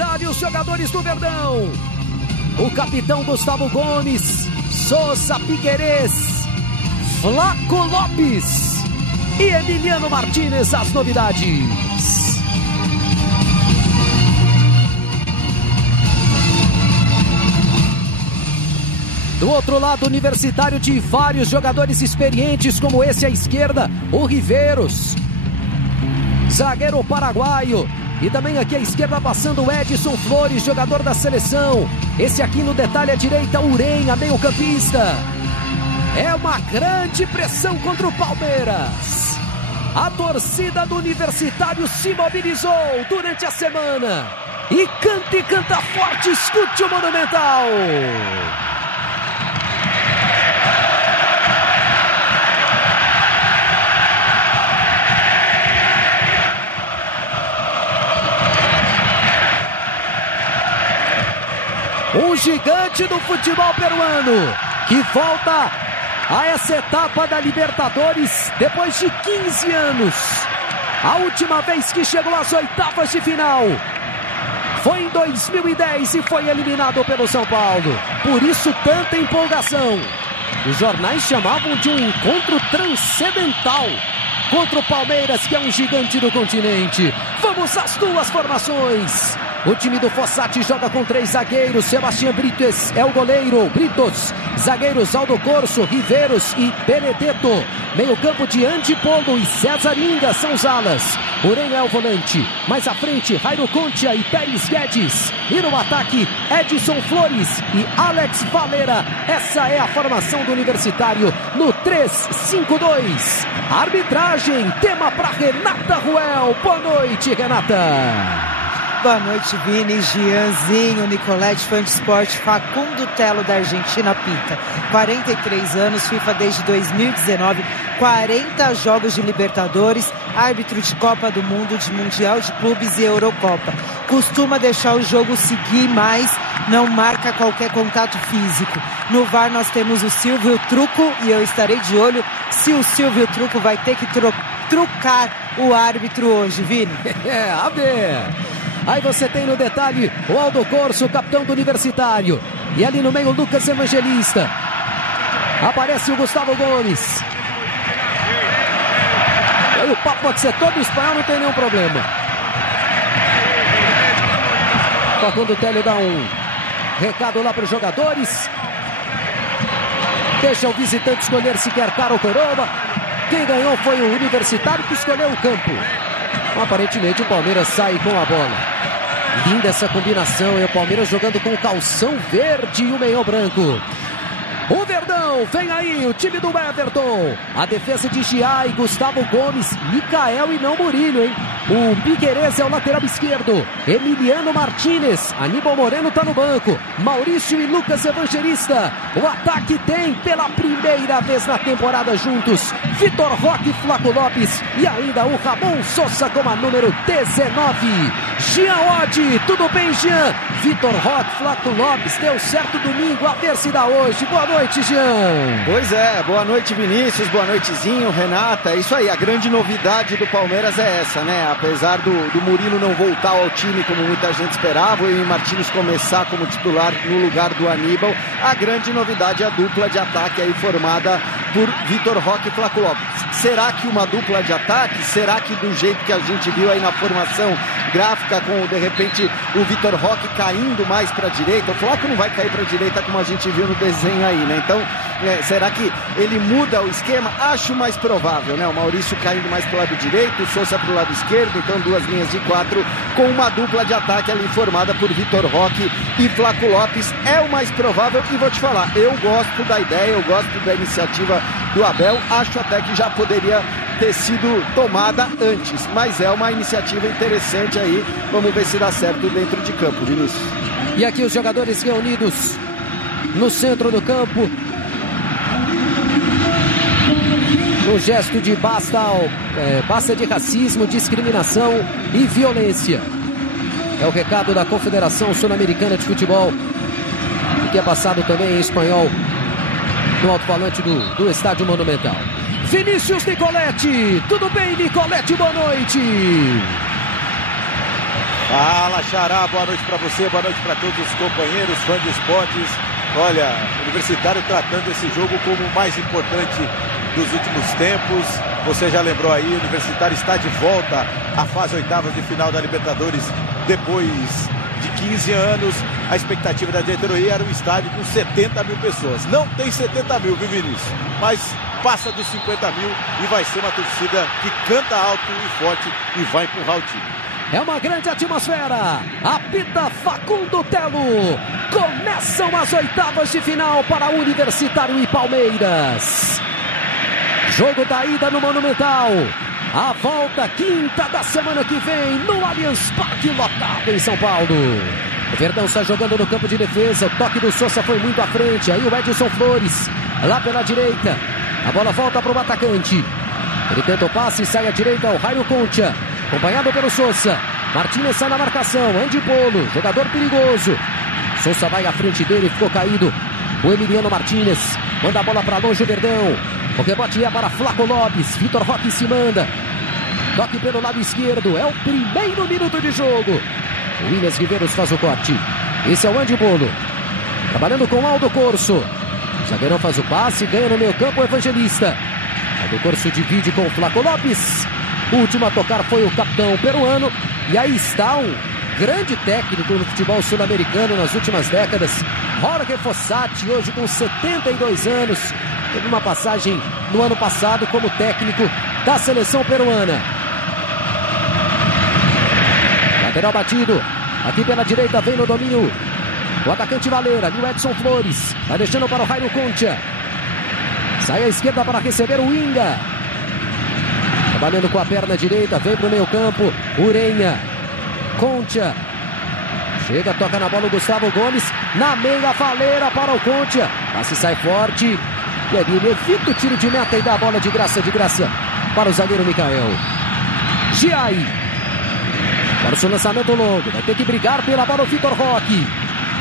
detalhe os jogadores do Verdão. O capitão Gustavo Gomes, Sousa Piquerez, Flaco Lopes e Emiliano Martínez, as novidades. Do outro lado, Universitário de vários jogadores experientes, como esse à esquerda, o Riveiros, zagueiro paraguaio. E também aqui à esquerda passando o Edson Flores, jogador da seleção. Esse aqui no detalhe à direita, Urenha, meio campista. É uma grande pressão contra o Palmeiras. A torcida do Universitário se mobilizou durante a semana. E canta forte, escute o Monumental. Um gigante do futebol peruano que volta a essa etapa da Libertadores depois de 15 anos. A última vez que chegou às oitavas de final foi em 2010 e foi eliminado pelo São Paulo. Por isso tanta empolgação. Os jornais chamavam de um encontro transcendental contra o Palmeiras, que é um gigante do continente. Vamos às duas formações. O time do Fossati joga com 3 zagueiros. Sebastião Brites é o goleiro. Britos. Zagueiros Aldo Corso, Riveiros e Benedetto. Meio campo de Antipolo e César Inga são os alas. Urenha é o volante. Mais à frente, Jairo Contia e Pérez Guedes. E no ataque, Edson Flores e Alex Valera. Essa é a formação do Universitário no 3-5-2. Arbitragem, tema para Renata Ruel. Boa noite, Renata. Boa noite, Vini, Gianzinho, Nicolete, fã de esporte, Facundo Telo da Argentina Pita. 43 anos, FIFA desde 2019, 40 jogos de Libertadores, árbitro de Copa do Mundo, de Mundial de Clubes e Eurocopa. Costuma deixar o jogo seguir, mas não marca qualquer contato físico. No VAR nós temos o Silvio Truco e eu estarei de olho se o Silvio Truco vai ter que trucar o árbitro hoje, Vini. A ver. Aí você tem no detalhe o Aldo Corso, capitão do Universitário. E ali no meio o Lucas Evangelista. Aparece o Gustavo Gomes. E aí o papo pode ser todo espanhol, não tem nenhum problema. Facundo Télio dá um recado lá para os jogadores. Deixa o visitante escolher se quer cara ou coroa. Quem ganhou foi o Universitário, que escolheu o campo. Aparentemente o Palmeiras sai com a bola. Linda essa combinação, e o Palmeiras jogando com o calção verde e o meião branco. O Verdão, vem aí o time do Everton. A defesa de Giai, Gustavo Gomes, Micael e não Murilho, hein? O Piquerez é o lateral esquerdo. Emiliano Martínez, Aníbal Moreno tá no banco. Maurício e Lucas Evangelista. O ataque tem, pela primeira vez na temporada juntos, Vitor Roque, Flaco Lopes e ainda o Ramon Sosa com a número 19. Jean Oddi, tudo bem, Jean? Vitor Roque, Flaco Lopes, deu certo domingo, a ver se dá hoje. Boa noite, Jean. Pois é, boa noite, Vinícius, boa noitezinho, Renata. Isso aí, a grande novidade do Palmeiras é essa, né? Apesar do Murilo não voltar ao time como muita gente esperava, e o Martínez começar como titular no lugar do Aníbal, a grande novidade é a dupla de ataque aí formada por Vitor Roque e Flaco Lopes. Será que uma dupla de ataque? Será que do jeito que a gente viu aí na formação gráfica, com de repente o Vitor Roque caindo mais para a direita? O Flaco não vai cair para a direita como a gente viu no desenho aí, né? Então, será que ele muda o esquema? Acho mais provável, né? O Maurício caindo mais para o lado direito, o Sousa para o lado esquerdo, então 2 linhas de 4 com uma dupla de ataque ali formada por Vitor Roque e Flaco Lopes. É o mais provável, e vou te falar, eu gosto da ideia, eu gosto da iniciativa do Abel, acho até que já poderia ter sido tomada antes, mas é uma iniciativa interessante aí, vamos ver se dá certo dentro de campo, Vinícius. E aqui os jogadores reunidos no centro do campo, no gesto de basta de racismo, discriminação e violência. É o recado da Confederação Sul-Americana de Futebol, que é passado também em espanhol no alto-falante do Estádio Monumental. Vinícius Nicolete, tudo bem, Nicolete? Boa noite. Fala, Xará, boa noite para você, boa noite para todos os companheiros, fãs de esportes. Olha, Universitário tratando esse jogo como o mais importante dos últimos tempos. Você já lembrou aí, o Universitário está de volta à fase oitavas de final da Libertadores depois de 15 anos. A expectativa da diretoria era um estádio com 70 mil pessoas. Não tem 70 mil, viu, Vinícius? Mas passa dos 50 mil e vai ser uma torcida que canta alto e forte e vai empurrar o time. É uma grande atmosfera. Apita Facundo Telo. Começam as oitavas de final para Universitário e Palmeiras. Jogo da ida no Monumental. A volta quinta da semana que vem no Allianz Parque lotado em São Paulo. O Verdão está jogando no campo de defesa. O toque do Sousa foi muito à frente. Aí o Edson Flores lá pela direita. A bola volta para o atacante. Ele tenta o passe, sai à direita o Jairo Concha. Acompanhado pelo Sousa. Martínez sai na marcação. Andy Polo, jogador perigoso. Sousa vai à frente dele, ficou caído. O Emiliano Martínez manda a bola para longe o Verdão. O rebote é para Flaco Lopes. Vitor Roque se manda. Toque pelo lado esquerdo. É o primeiro minuto de jogo. O Williams Riveiros faz o corte. Esse é o Andy Polo. Trabalhando com Aldo Corso. O zagueirão faz o passe. Ganha no meio campo o Evangelista. Aldo Corso divide com o Flaco Lopes. O último a tocar foi o capitão peruano. E aí está um grande técnico no futebol sul-americano nas últimas décadas. Jorge Fossati, hoje com 72 anos. Teve uma passagem no ano passado como técnico da seleção peruana. Lateral batido. Aqui pela direita vem no domínio o atacante Valera. Ali o Edson Flores. Vai deixando para o Jairo Concha. Sai à esquerda para receber o Inga. Trabalhando com a perna direita, vem para o meio campo, Urenha, Concha, chega, toca na bola o Gustavo Gomes, na meia faleira para o Concha, passe sai forte, e ali ele evita o tiro de meta e dá a bola de graça para o zagueiro Mikael. Giai, para o seu lançamento longo, vai ter que brigar pela bola o Vitor Roque.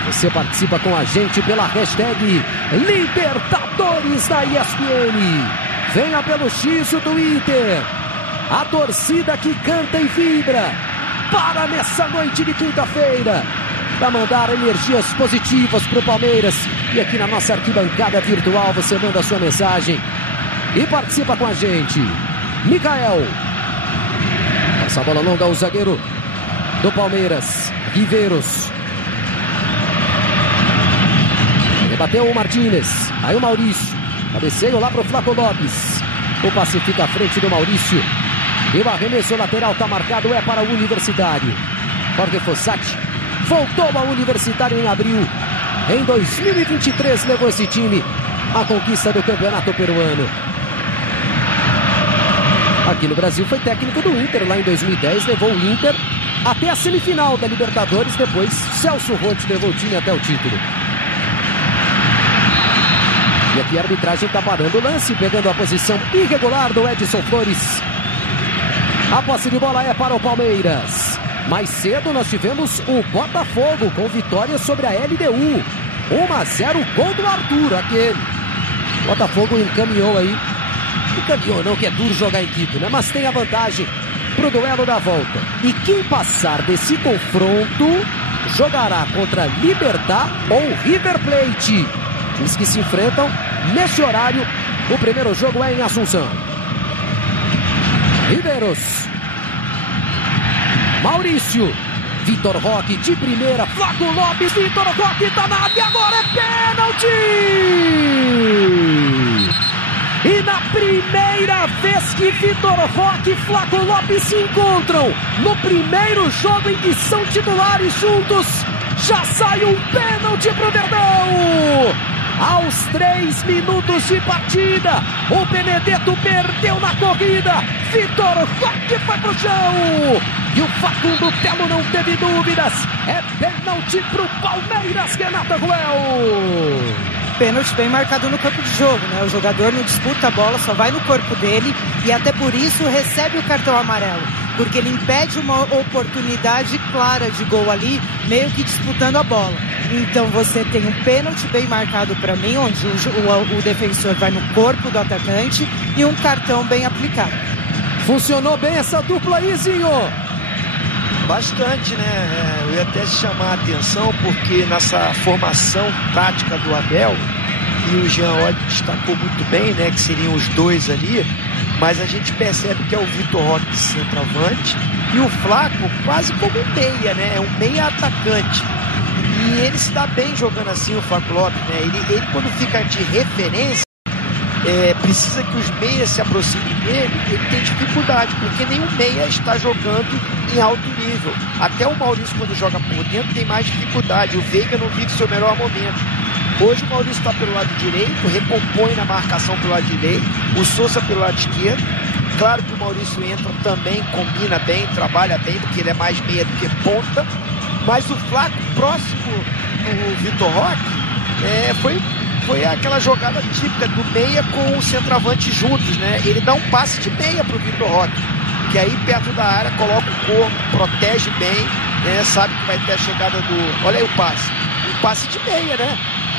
Você participa com a gente pela hashtag Libertadores da ESPN. Venha pelo X do Twitter. A torcida que canta e vibra para nessa noite de quinta-feira, para mandar energias positivas para o Palmeiras. E aqui na nossa arquibancada virtual você manda a sua mensagem e participa com a gente. Mikael. Passa a bola longa ao zagueiro do Palmeiras, Riveiros. Rebateu o Martínez. Aí o Maurício. Cabeceio lá para o Flaco Lopes. O passe fica à frente do Maurício. E o arremesso lateral está marcado, é para o Universitário. Jorge Fossati voltou ao Universitário em abril. Em 2023 levou esse time à conquista do campeonato peruano. Aqui no Brasil foi técnico do Inter lá em 2010. Levou o Inter até a semifinal da Libertadores. Depois Celso Roth levou o time até o título. E aqui a arbitragem está parando o lance, pegando a posição irregular do Edson Flores. A posse de bola é para o Palmeiras. Mais cedo nós tivemos o Botafogo com vitória sobre a LDU. 1-0, gol do Arthur, aquele. Botafogo encaminhou aí. Encaminhou não, que é duro jogar em Quito, né? Mas tem a vantagem pro duelo da volta. E quem passar desse confronto jogará contra Libertad ou River Plate. Os que se enfrentam nesse horário. O primeiro jogo é em Assunção. Riveiros. Maurício. Vitor Roque de primeira. Flaco Lopes. Vitor Roque está na área. Agora é pênalti. E na primeira vez que Vitor Roque e Flaco Lopes se encontram, no primeiro jogo em que são titulares juntos, já sai um pênalti pro Verdão. Aos 3 minutos de partida, o Benedetto perdeu na corrida. Vitor Roque foi pro chão. E o Facundo Telo não teve dúvidas. É pênalti pro Palmeiras, Renata Ruel. Pênalti bem marcado no campo de jogo, né? O jogador não disputa a bola, só vai no corpo dele. E até por isso recebe o cartão amarelo. Porque ele impede uma oportunidade clara de gol ali, meio que disputando a bola. Então você tem um pênalti bem marcado para mim, onde o defensor vai no corpo do atacante, e um cartão bem aplicado. Funcionou bem essa dupla aí, Zinho. Bastante, né? Eu ia até chamar a atenção porque nessa formação tática do Abel, e o Jean Oddi destacou muito bem, né? Que seriam os dois ali, mas a gente percebe que é o Vitor Roque de centroavante e o Flaco quase como um meia, né? É um meia atacante. E ele se dá bem jogando assim, o Flaco Lopes, né? Ele quando fica de referência, precisa que os meias se aproximem dele, ele tem dificuldade, porque nenhum meia está jogando em alto nível. Até o Maurício, quando joga por dentro, tem mais dificuldade. O Veiga não vive seu melhor momento. Hoje o Maurício está pelo lado direito, recompõe na marcação pelo lado direito, o Sousa pelo lado esquerdo. Claro que o Maurício entra também, combina bem, trabalha bem, porque ele é mais meia do que ponta. Mas o Flaco, próximo do Vitor Roque, foi aquela jogada típica do meia com o centroavante juntos, né? Ele dá um passe de meia pro Vitor Roque, que aí perto da área coloca o corpo, protege bem, né? Sabe que vai ter a chegada do... Olha aí o passe de meia, né?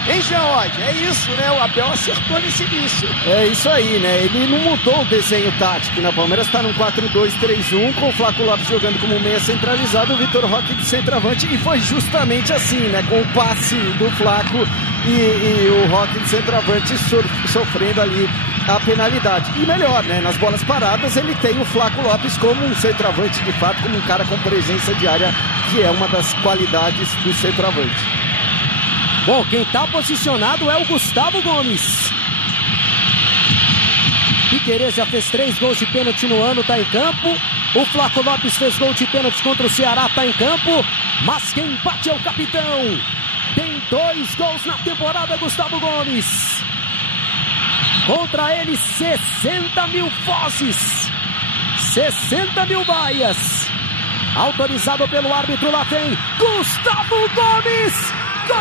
Hein, Jean Oddi? É isso, né? O Abel acertou nesse início. É isso aí, né? Ele não mudou o desenho tático. Na Palmeiras está num 4-2-3-1, com o Flaco Lopes jogando como meia centralizado, o Vitor Roque de centroavante, e foi justamente assim, né? Com o passe do Flaco e o Roque de centroavante sofrendo ali a penalidade. E melhor, né? Nas bolas paradas ele tem o Flaco Lopes como um centroavante de fato, como um cara com presença de área, que é uma das qualidades do centroavante. Bom, quem está posicionado é o Gustavo Gomes. Piquerez já fez 3 gols de pênalti no ano, está em campo. O Flaco Lopes fez gol de pênalti contra o Ceará, está em campo. Mas quem bate é o capitão. Tem 2 gols na temporada, Gustavo Gomes. Contra ele, 60 mil vozes. 60 mil baias. Autorizado pelo árbitro, lá tem Gustavo Gomes. Gol!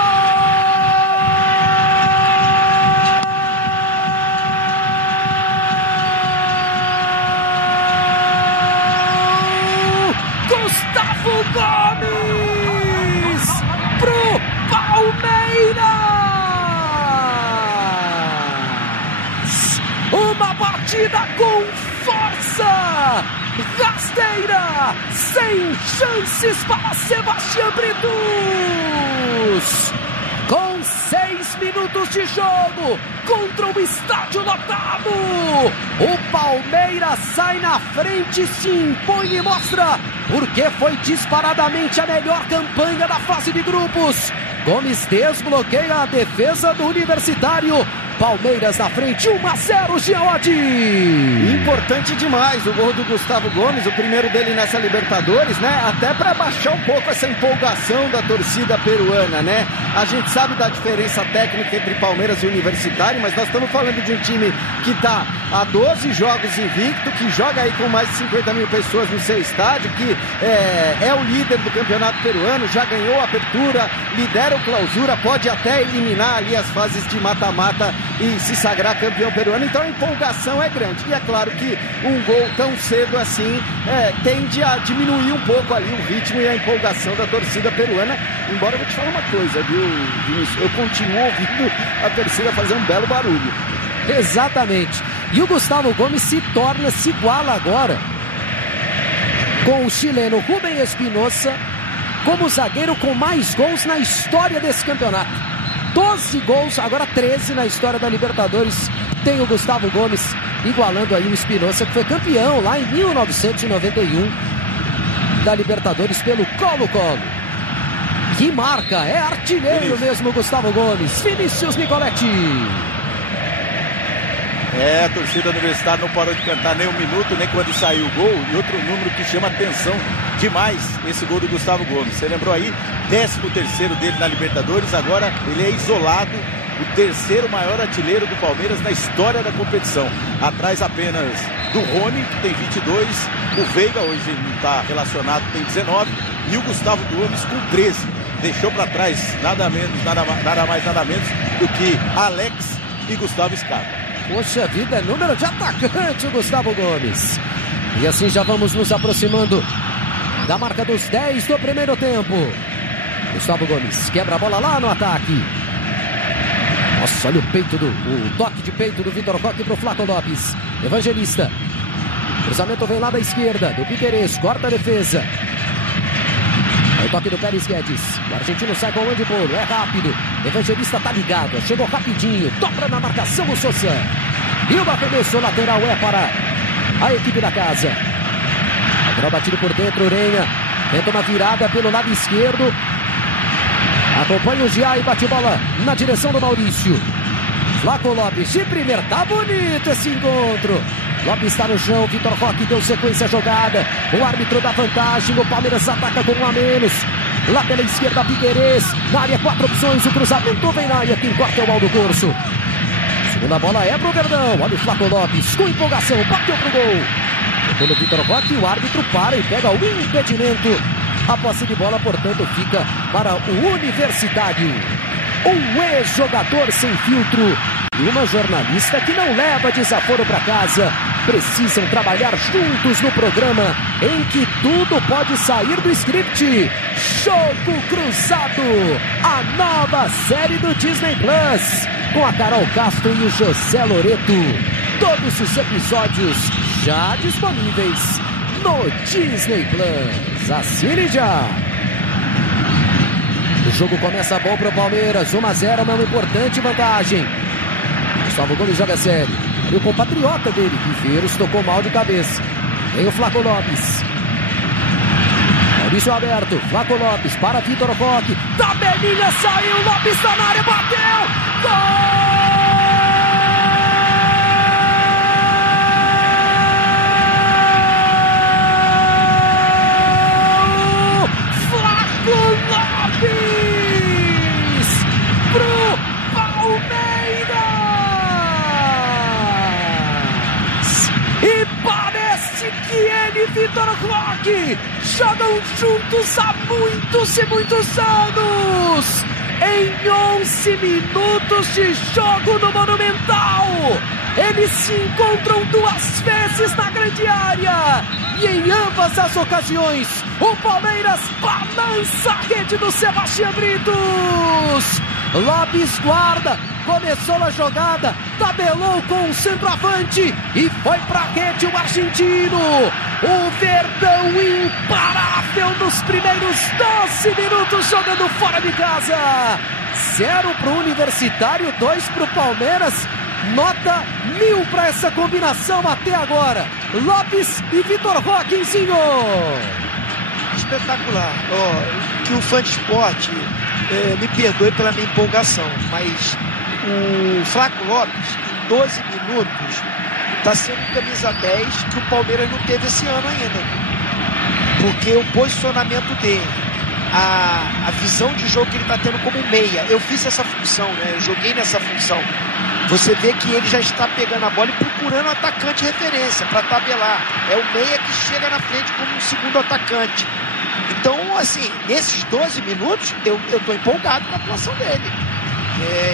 Gustavo Gomes pro Palmeiras! Uma batida com força! Rasteira! Sem chances para Sebastião Britos! Com 6 minutos de jogo, contra o estádio lotado, o Palmeiras sai na frente, se impõe e mostra porque foi disparadamente a melhor campanha da fase de grupos. Gomes desbloqueia a defesa do Universitário. Palmeiras na frente, 1-0, Jean Oddi. Importante demais o gol do Gustavo Gomes, o primeiro dele nessa Libertadores, né? Até para baixar um pouco essa empolgação da torcida peruana, né? A gente sabe da diferença técnica entre Palmeiras e Universitário, mas nós estamos falando de um time que está há 12 jogos invicto, que joga aí com mais de 50 mil pessoas no seu estádio, que é o líder do campeonato peruano, já ganhou a apertura, lidera o clausura, pode até eliminar ali as fases de mata-mata e se sagrar campeão peruano, então a empolgação é grande. E é claro que um gol tão cedo assim tende a diminuir um pouco ali o ritmo e a empolgação da torcida peruana, embora eu vou te falar uma coisa, viu, Vinícius? Eu continuo ouvindo a torcida fazer um belo barulho. Exatamente. E o Gustavo Gomes se iguala agora com o chileno Rubem Espinosa como zagueiro com mais gols na história desse campeonato. 12 gols, agora 13 na história da Libertadores. Tem o Gustavo Gomes igualando aí o Espinosa, que foi campeão lá em 1991 da Libertadores pelo Colo-Colo. Que marca, é artilheiro mesmo Gustavo Gomes. Vinícius Nicoletti. A torcida universitária não parou de cantar nem um minuto, nem quando saiu o gol. E outro número que chama atenção demais, esse gol do Gustavo Gomes. Você lembrou aí? 13º dele na Libertadores. Agora ele é isolado, o 3º maior artilheiro do Palmeiras na história da competição. Atrás apenas do Rony, que tem 22. O Veiga, hoje não está relacionado, tem 19. E o Gustavo Gomes com 13. Deixou para trás nada mais, nada menos do que Alex e Gustavo Scarpa. Poxa vida, é número de atacante o Gustavo Gomes. E assim já vamos nos aproximando da marca dos 10 do primeiro tempo. Gustavo Gomes quebra a bola lá no ataque. Nossa, olha o toque de peito do Vitor Roque para o Flaco Lopes. Evangelista. Cruzamento vem lá da esquerda, do Piquerez, corta a defesa. O toque do Pérez Guedes. O argentino sai com o Andibolo. É rápido. O Evangelista tá ligado. Chegou rapidinho. Dobra na marcação o Sousa. E o arremesso lateral é para a equipe da casa. Lateral batido por dentro. Urenha tenta uma virada pelo lado esquerdo. Acompanha o Gia e bate bola na direção do Maurício. Flaco Lopes de primeira. Tá bonito esse encontro. Lopes está no chão, Vitor Roque deu sequência à jogada. O árbitro dá vantagem, o Palmeiras ataca com 1 a menos. Lá pela esquerda, Piquerez. Na área, 4 opções, o cruzamento vem na área, quem corta é o Aldo Corso. Segunda bola é pro Verdão, olha o Flaco Lopes, com empolgação, bateu pro gol. Quando o Vitor Roque, o árbitro para e pega o impedimento. A posse de bola, portanto, fica para o Universitário. Um ex-jogador sem filtro e uma jornalista que não leva desaforo para casa. Precisam trabalhar juntos no programa em que tudo pode sair do script. Jogo Cruzado, a nova série do Disney Plus, com a Carol Castro e o José Loreto. Todos os episódios já disponíveis no Disney Plus. Assine já! O jogo começa bom para o Palmeiras, 1 a 0, uma importante vantagem. Gustavo Gomes joga sério. E o compatriota dele, Viveiros, tocou mal de cabeça. Vem o Flaco Lopes. Maurício aberto, Flaco Lopes para Vitor Roque. Tabelinha saiu, Lopes está na área, bateu! Gol! Vitor Roque jogam juntos há muitos e muitos anos. Em 11 minutos de jogo no Monumental, eles se encontram 2 vezes na grande área. E em ambas as ocasiões, o Palmeiras balança a rede do Sebastião Britos. Lopes guarda, começou a jogada, tabelou com o centroavante e foi pra rede o argentino. O Verdão imparável nos primeiros 12 minutos jogando fora de casa. 0 pro Universitário, 2 pro Palmeiras. Nota 1000 para essa combinação até agora. Lopes e Vitor Roque, senhor. Espetacular. Que o fã de esporte me perdoe pela minha empolgação, mas o Flaco Lopes, em 12 minutos, está sendo camisa 10 que o Palmeiras não teve esse ano ainda. Porque o posicionamento dele, a visão de jogo que ele está tendo como meia, eu fiz essa função, né? Eu joguei nessa função. Você vê que ele já está pegando a bola e procurando um atacante de referência para tabelar. É o meia que chega na frente como um segundo atacante. Então, assim, nesses 12 minutos, eu estou empolgado com a atuação dele.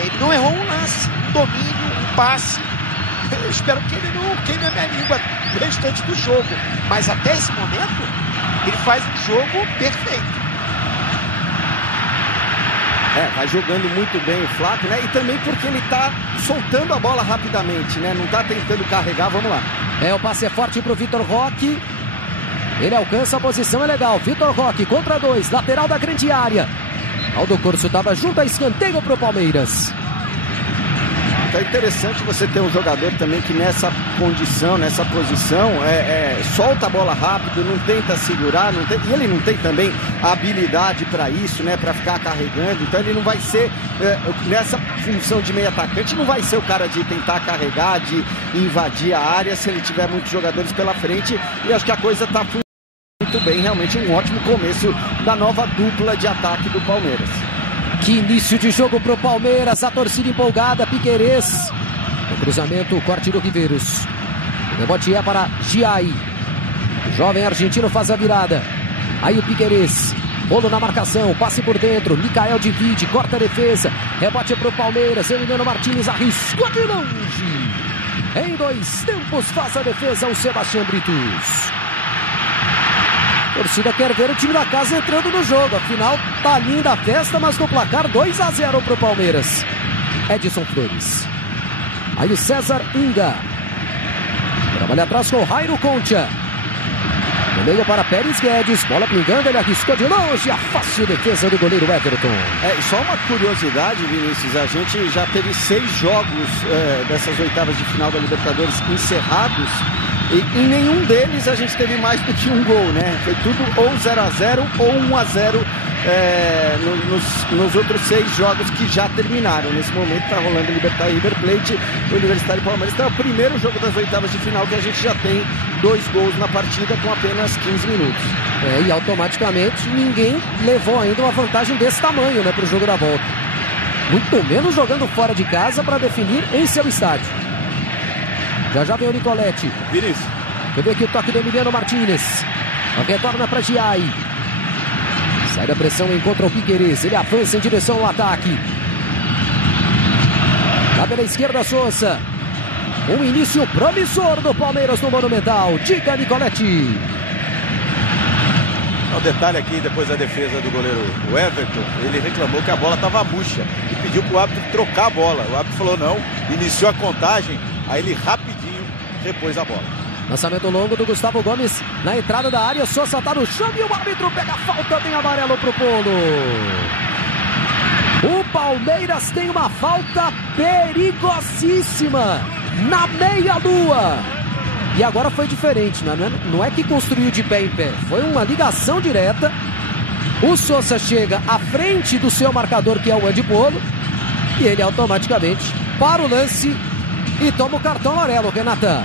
Ele não errou um lance, um domínio, um passe. Eu espero que ele não queime a minha língua no restante do jogo. Mas até esse momento, ele faz um jogo perfeito. Vai jogando muito bem o Flaco, né? E também porque ele tá soltando a bola rapidamente, né? Não tá tentando carregar, vamos lá. O passe é forte pro Vitor Roque. Ele alcança a posição, é legal. Vitor Roque contra 2, lateral da grande área. Aldo Corso estava junto a escanteio pro Palmeiras. É interessante você ter um jogador também que nessa condição, nessa posição, solta a bola rápido, não tenta segurar, e ele não tem também a habilidade para isso, né, para ficar carregando. Então ele não vai ser, nessa função de meio atacante, não vai ser o cara de tentar carregar, de invadir a área se ele tiver muitos jogadores pela frente. E acho que a coisa está muito bem, realmente um ótimo começo da nova dupla de ataque do Palmeiras. Que início de jogo pro Palmeiras, a torcida empolgada, Piquerez. O cruzamento, o corte do Viveiros. O rebote é para Giai. O jovem argentino faz a virada. Aí o Piquerez. Bolo na marcação, passe por dentro. Micael divide, corta a defesa. Rebote pro Palmeiras. Emiliano Martins arriscou de longe. Em 2 tempos faz a defesa o Sebastião Britos. A torcida quer ver o time da casa entrando no jogo. Afinal, tá linda a festa, mas no placar 2 a 0 pro Palmeiras. Edson Flores. Aí o César Inga. Trabalha atrás com o Jairo Concha. No meio para Pérez Guedes, bola pingando, ele arriscou de longe, a fácil defesa do goleiro Everton. Só uma curiosidade, Vinícius, a gente já teve 6 jogos dessas oitavas de final da Libertadores encerrados e em nenhum deles a gente teve mais do que um gol, né? Foi tudo ou 0-0 ou 1-0 nos outros 6 jogos que já terminaram. Nesse momento está rolando Libertad e River Plate, o Universitário e Palmeiras. Então é o primeiro jogo das oitavas de final que a gente já tem 2 gols na partida com apenas 15 minutos. E automaticamente ninguém levou ainda uma vantagem desse tamanho, né, para o jogo da volta. Muito menos jogando fora de casa para definir em seu estádio. Já vem o Nicoletti. Vinícius. Quer ver aqui o toque do Emiliano Martínez. Retorna para Giai. Sai da pressão, encontra o Piquerez. Ele avança em direção ao ataque. Lá pela esquerda, Sousa. Um início promissor do Palmeiras no Monumental. Diga, Nicoletti. O detalhe aqui, depois da defesa do goleiro o Everton, ele reclamou que a bola estava murcha e pediu para o árbitro trocar a bola. O árbitro falou não, iniciou a contagem, aí ele rapidinho repôs a bola. Lançamento longo do Gustavo Gomes na entrada da área. Sousa está no chão e o árbitro pega a falta, tem amarelo para o Polo. O Palmeiras tem uma falta perigosíssima na meia-lua. E agora foi diferente, não é que construiu de pé em pé, foi uma ligação direta. O Sousa chega à frente do seu marcador, que é o Andy Polo, e ele automaticamente para o lance e toma o cartão amarelo, Renata.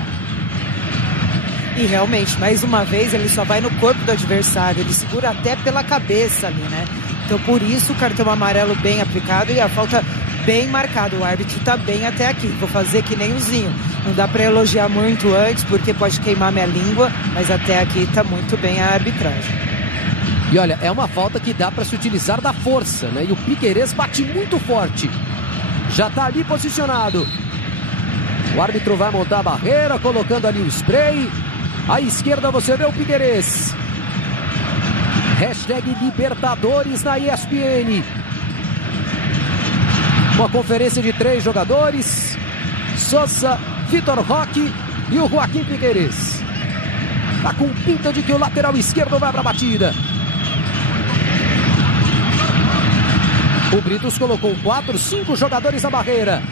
E realmente, mais uma vez, ele só vai no corpo do adversário, ele segura até pela cabeça ali, né? Então por isso o cartão amarelo bem aplicado e a falta bem marcada. O árbitro tá bem até aqui, vou fazer que nem o Zinho. Não dá para elogiar muito antes, porque pode queimar minha língua, mas até aqui tá muito bem a arbitragem. E olha, é uma falta que dá para se utilizar da força, né? E o Piquerez bate muito forte. Já tá ali posicionado. O árbitro vai montar a barreira, colocando ali o spray. À esquerda você vê o Piquerez. Hashtag Libertadores na ESPN. Uma conferência de 3 jogadores: Sousa, Vitor Roque e o Joaquim Piquerez. Tá com pinta de que o lateral esquerdo vai para a batida. O Britos colocou 4, 5 jogadores na barreira.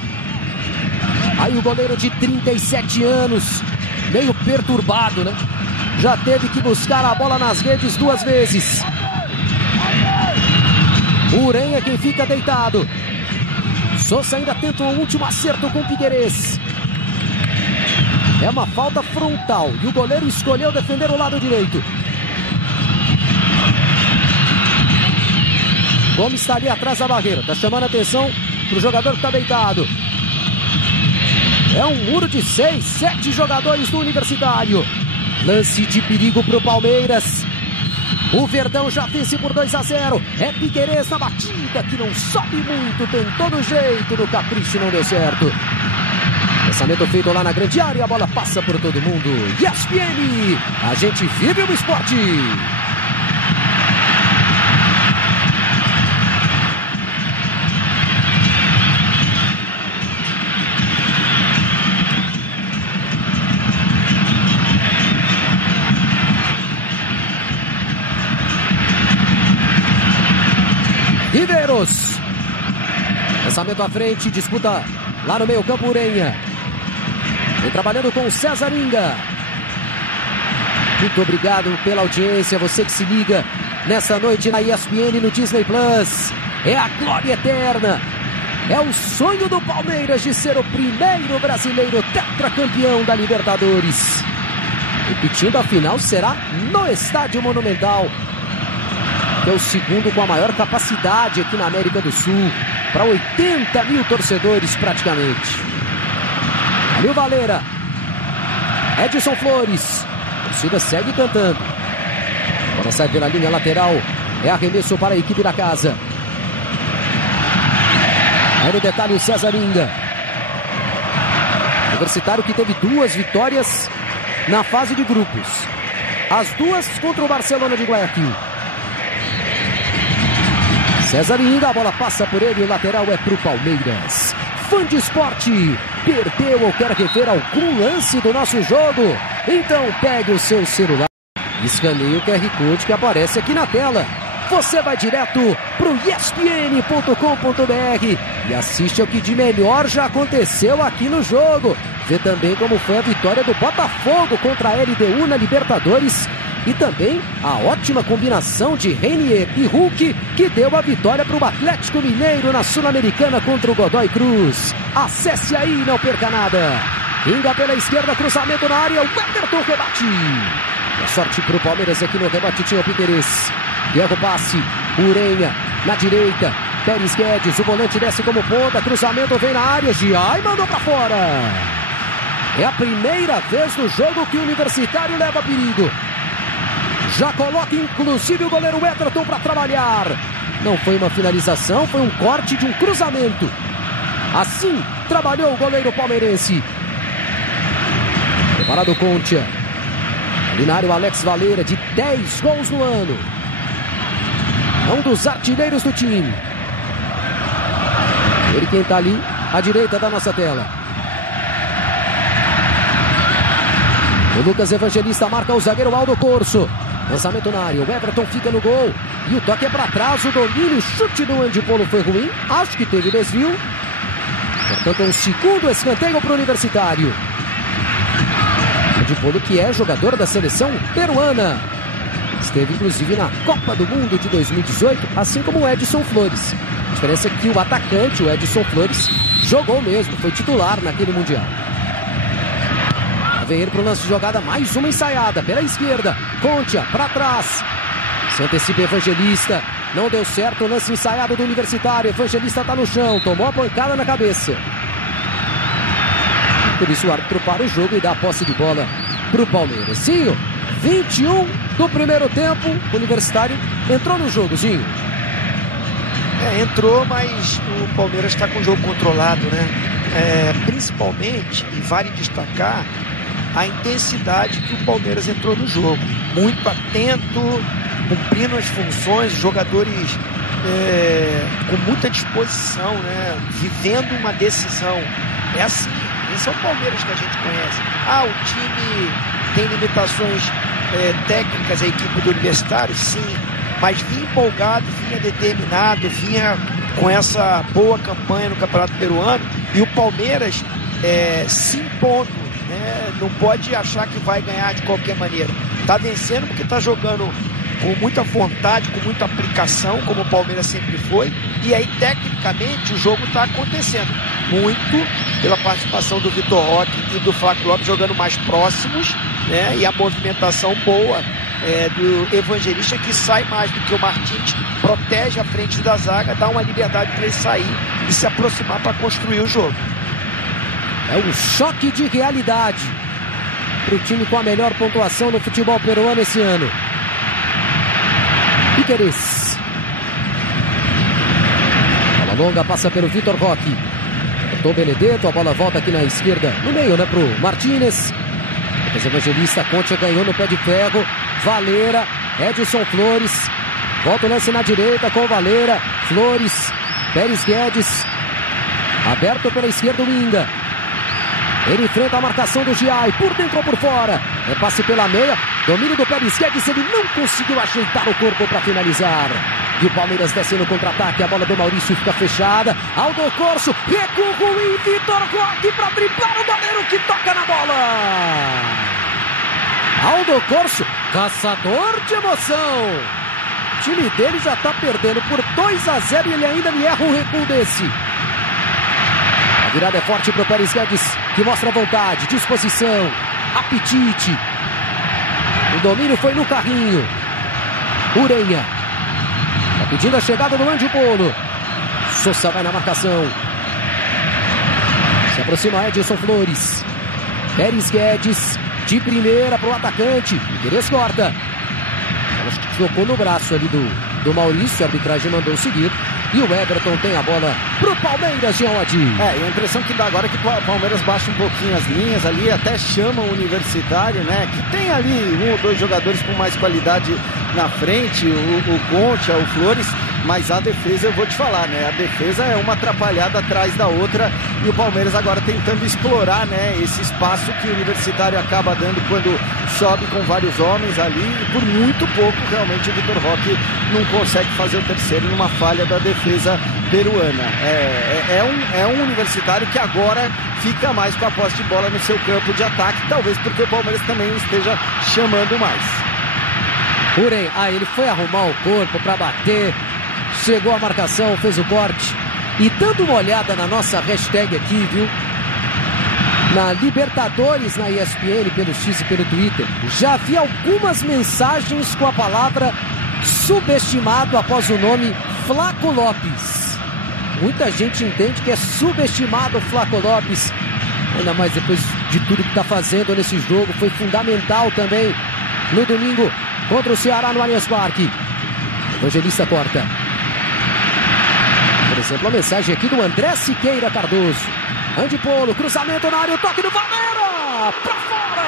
Aí o goleiro de 37 anos, meio perturbado, né? Já teve que buscar a bola nas redes 2 vezes. O Uren é quem fica deitado. Sousa ainda tenta um último acerto com o Piquerez. É uma falta frontal e o goleiro escolheu defender o lado direito. Gomes está ali atrás da barreira, está chamando a atenção para o jogador que está deitado. É um muro de 6, 7 jogadores do Universitário. Lance de perigo para o Palmeiras. O Verdão já vence por 2-0. É Piquerez na batida, que não sobe muito, tentou no jeito, no capricho não deu certo. Lançamento feito lá na grande área, a bola passa por todo mundo. ESPN, a gente vive o esporte. Riveiros. Lançamento à frente, disputa lá no meio campo, Urenha. Vem trabalhando com o Cesaringa. Muito obrigado pela audiência, você que se liga nessa noite na ESPN, no Disney Plus. É a glória eterna. É o sonho do Palmeiras de ser o primeiro brasileiro tetracampeão da Libertadores. Repetindo, a final será no Estádio Monumental, que é o segundo com a maior capacidade aqui na América do Sul, para 80 mil torcedores praticamente. Ali o Valera, Edson Flores, a torcida segue cantando. Agora sai pela linha lateral, é arremesso para a equipe da casa. Aí no detalhe o Cesaringa. Universitário que teve 2 vitórias na fase de grupos, as 2 contra o Barcelona de Guayaquil. Cesaringa, a bola passa por ele, o lateral é pro Palmeiras. Fã de esporte, perdeu ou quer rever algum lance do nosso jogo? Então pegue o seu celular escaneie o QR Code que aparece aqui na tela. Você vai direto pro ESPN.com.br e assiste ao que de melhor já aconteceu aqui no jogo. Vê também como foi a vitória do Botafogo contra a LDU na Libertadores e também a ótima combinação de Renier e Hulk que deu a vitória para o Atlético Mineiro na Sul-Americana contra o Godoy Cruz. Acesse aí, não perca nada. Pinga pela esquerda, cruzamento na área, o Everton rebate. E a sorte para o Palmeiras aqui no rebate tinha o Piquerez. Erra o passe, Urenha na direita, Pérez Guedes, o volante desce como ponta, cruzamento vem na área, Giai mandou para fora. É a primeira vez no jogo que o Universitário leva perigo. Já coloca inclusive o goleiro Everton para trabalhar. Não foi uma finalização, foi um corte de um cruzamento. Assim trabalhou o goleiro palmeirense. Preparado o Concha. Ali na área o Alex Valera, de 10 gols no ano. É um dos artilheiros do time. Ele quem está ali, à direita da nossa tela. O Lucas Evangelista marca o zagueiro Aldo Corso. Lançamento na área, o Everton fica no gol. E o toque é para trás, o domínio, o chute do Andy Polo foi ruim. Acho que teve desvio. Portanto, um segundo escanteio para o Universitário. Andy Polo, que é jogador da seleção peruana. Esteve inclusive na Copa do Mundo de 2018, assim como o Edson Flores. A diferença é que o atacante, o Edson Flores, jogou mesmo, foi titular naquele Mundial. Vem ele para o lance de jogada, mais uma ensaiada pela esquerda. Concha para trás. Se antecipa Evangelista. Não deu certo o lance ensaiado do Universitário. Evangelista está no chão, tomou a pancada na cabeça. Por isso o árbitro para o jogo e dá a posse de bola para o Palmeiras. Zinho, 21 do primeiro tempo. O Universitário entrou no jogo, Zinho. Entrou, mas o Palmeiras está com o jogo controlado, né? Principalmente, e vale destacar, a intensidade que o Palmeiras entrou no jogo. Muito atento, cumprindo as funções, jogadores com muita disposição, né? Vivendo uma decisão. É assim, esse é o Palmeiras que a gente conhece. O time tem limitações técnicas, a equipe do Universitário, sim, mas vinha empolgado, vinha determinado, vinha com essa boa campanha no Campeonato Peruano, e o Palmeiras se impondo, né? Não pode achar que vai ganhar de qualquer maneira. Está vencendo porque está jogando com muita vontade, com muita aplicação, como o Palmeiras sempre foi, e aí tecnicamente o jogo está acontecendo muito pela participação do Vitor Roque e do Flávio Lopes jogando mais próximos, né? E a movimentação boa do Evangelista, que sai mais do que o Martins, protege a frente da zaga, dá uma liberdade para ele sair e se aproximar para construir o jogo. É um choque de realidade para o time com a melhor pontuação no futebol peruano esse ano. Piquerez. Bola longa, passa pelo Vitor Roque. Cortou Benedetto, a bola volta aqui na esquerda, no meio, né, pro Martínez. O Evangelista, Concha ganhou no pé de ferro. Valera, Edson Flores. Volta o lance na direita com o Valera. Flores, Pérez Guedes. Aberto pela esquerda o Inga. Ele enfrenta a marcação do Giai, por dentro ou por fora. É passe pela meia, domínio do Pérez Guedes, ele não conseguiu ajeitar o corpo para finalizar. E o Palmeiras desce no contra-ataque, a bola do Maurício fica fechada. Aldo Corso, recuo ruim, Vitor Roque para driblar o goleiro que toca na bola. Aldo Corso, caçador de emoção. O time dele já está perdendo por 2-0 e ele ainda me erra um recuo desse. A virada é forte para o Pérez Guedes, que mostra vontade, disposição, apetite. O domínio foi no carrinho. Urenha. Está pedindo a chegada do Andy Polo. Sousa vai na marcação. Se aproxima Edson Flores. Pérez Guedes, de primeira para o atacante. Piquerez corta. Acho que tocou no braço ali do Maurício, a arbitragem mandou seguir. E o Everton tem a bola pro Palmeiras, Jean Adi. E a impressão que dá agora é que o Palmeiras baixa um pouquinho as linhas ali, até chama o Universitário, né? Que tem ali um ou dois jogadores com mais qualidade na frente, o Concha, o Flores, mas a defesa, eu vou te falar, né? A defesa é uma atrapalhada atrás da outra e o Palmeiras agora tentando explorar, né, esse espaço que o Universitário acaba dando quando sobe com vários homens ali e por muito pouco realmente o Vitor Roque não consegue fazer o terceiro numa falha da defesa peruana. É um Universitário que agora fica mais com a posse de bola no seu campo de ataque, talvez porque o Palmeiras também esteja chamando mais. Uren, ele foi arrumar o corpo para bater, chegou a marcação, fez o corte. E dando uma olhada na nossa hashtag aqui, viu? Na Libertadores, na ESPN, pelo X e pelo Twitter, já vi algumas mensagens com a palavra subestimado após o nome Flaco Lopes. Muita gente entende que é subestimado o Flaco Lopes, ainda mais depois de tudo que está fazendo nesse jogo. Foi fundamental também no domingo contra o Ceará no Allianz Parque. Evangelista corta. Por exemplo, a mensagem aqui do André Siqueira Cardoso. Andipolo, cruzamento na área, o toque do Valera! Pra fora!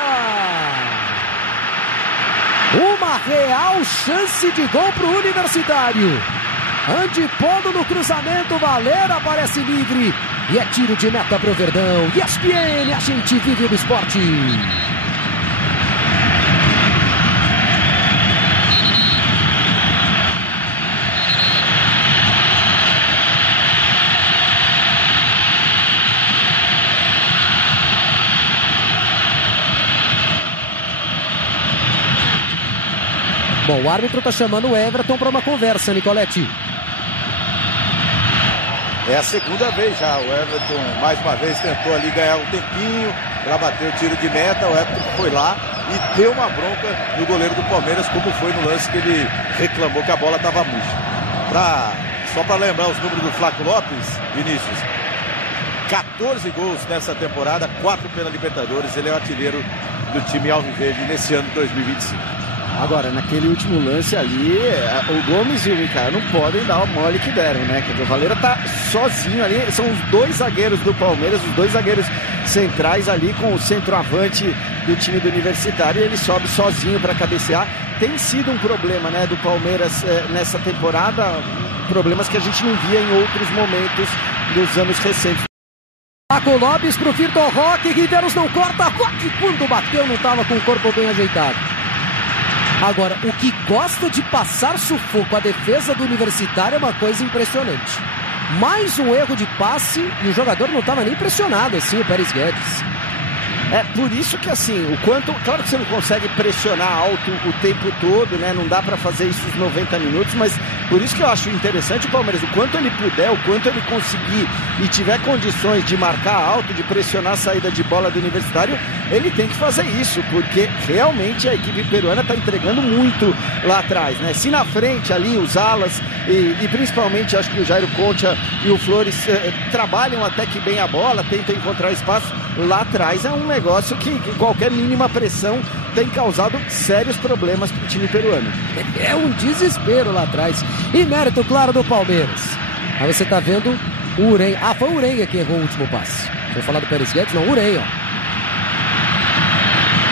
Uma real chance de gol pro Universitário. Andipolo no cruzamento, Valera aparece livre. E é tiro de meta pro Verdão. ESPN, a gente vive do esporte. Bom, o árbitro está chamando o Everton para uma conversa, Nicoletti. É a segunda vez já. O Everton, mais uma vez, tentou ali ganhar um tempinho para bater o tiro de meta. O Everton foi lá e deu uma bronca no goleiro do Palmeiras, como foi no lance que ele reclamou que a bola estava murcha. Só para lembrar os números do Flaco Lopes, Vinícius, 14 gols nessa temporada, 4 pela Libertadores. Ele é o artilheiro do time alviverde nesse ano de 2025. Agora, naquele último lance ali, o Gomes e o Micael não podem dar o mole que deram, né? Quer dizer, o Valera tá sozinho ali, são os dois zagueiros do Palmeiras, os dois zagueiros centrais ali com o centroavante do time do Universitário, e ele sobe sozinho para cabecear. Tem sido um problema, né, do Palmeiras nessa temporada, problemas que a gente não via em outros momentos dos anos recentes. Flaco Lopes pro Vitor Roque, Riveros não corta, Roque quando bateu não estava com o corpo bem ajeitado. Agora, o que gosta de passar sufoco à defesa do Universitário é uma coisa impressionante. Mais um erro de passe e o jogador não estava nem pressionado assim, o Pérez Guedes. É por isso que assim, claro que você não consegue pressionar alto o tempo todo, né? Não dá para fazer isso os 90 minutos, mas por isso que eu acho interessante o Palmeiras, o quanto ele puder, o quanto ele conseguir e tiver condições de marcar alto, de pressionar a saída de bola do Universitário, ele tem que fazer isso, porque realmente a equipe peruana está entregando muito lá atrás, né? Se na frente ali os alas e principalmente acho que o Jairo Concha e o Flores trabalham até que bem a bola, tentam encontrar espaço, lá atrás é um negócio que qualquer mínima pressão tem causado sérios problemas para o time peruano. É um desespero lá atrás. E mérito, claro, do Palmeiras. Aí você tá vendo o Uren. Foi o Uren que errou o último passe. Foi falar do Pérez Guedes? Não, o Uren, ó.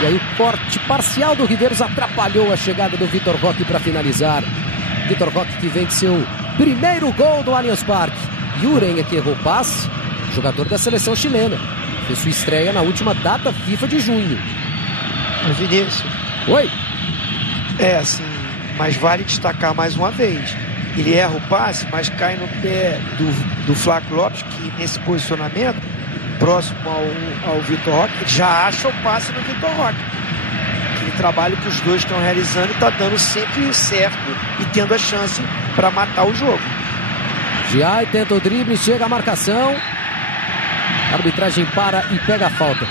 E aí o corte parcial do Riveros atrapalhou a chegada do Vitor Roque para finalizar. Vitor Roque que vem de seu primeiro gol do Allianz Parque. E o Uren que errou o passe, jogador da seleção chilena. Fez sua estreia na última data FIFA de junho. Vinícius. Oi. Assim, mas vale destacar mais uma vez. Ele erra o passe, mas cai no pé do Flaco Lopes, que nesse posicionamento, próximo ao Vitor Roque, já acha o passe no Vitor Roque. Aquele trabalho que os dois estão realizando está dando sempre certo e tendo a chance para matar o jogo. Giai tenta o drible, chega a marcação. A arbitragem para e pega a falta.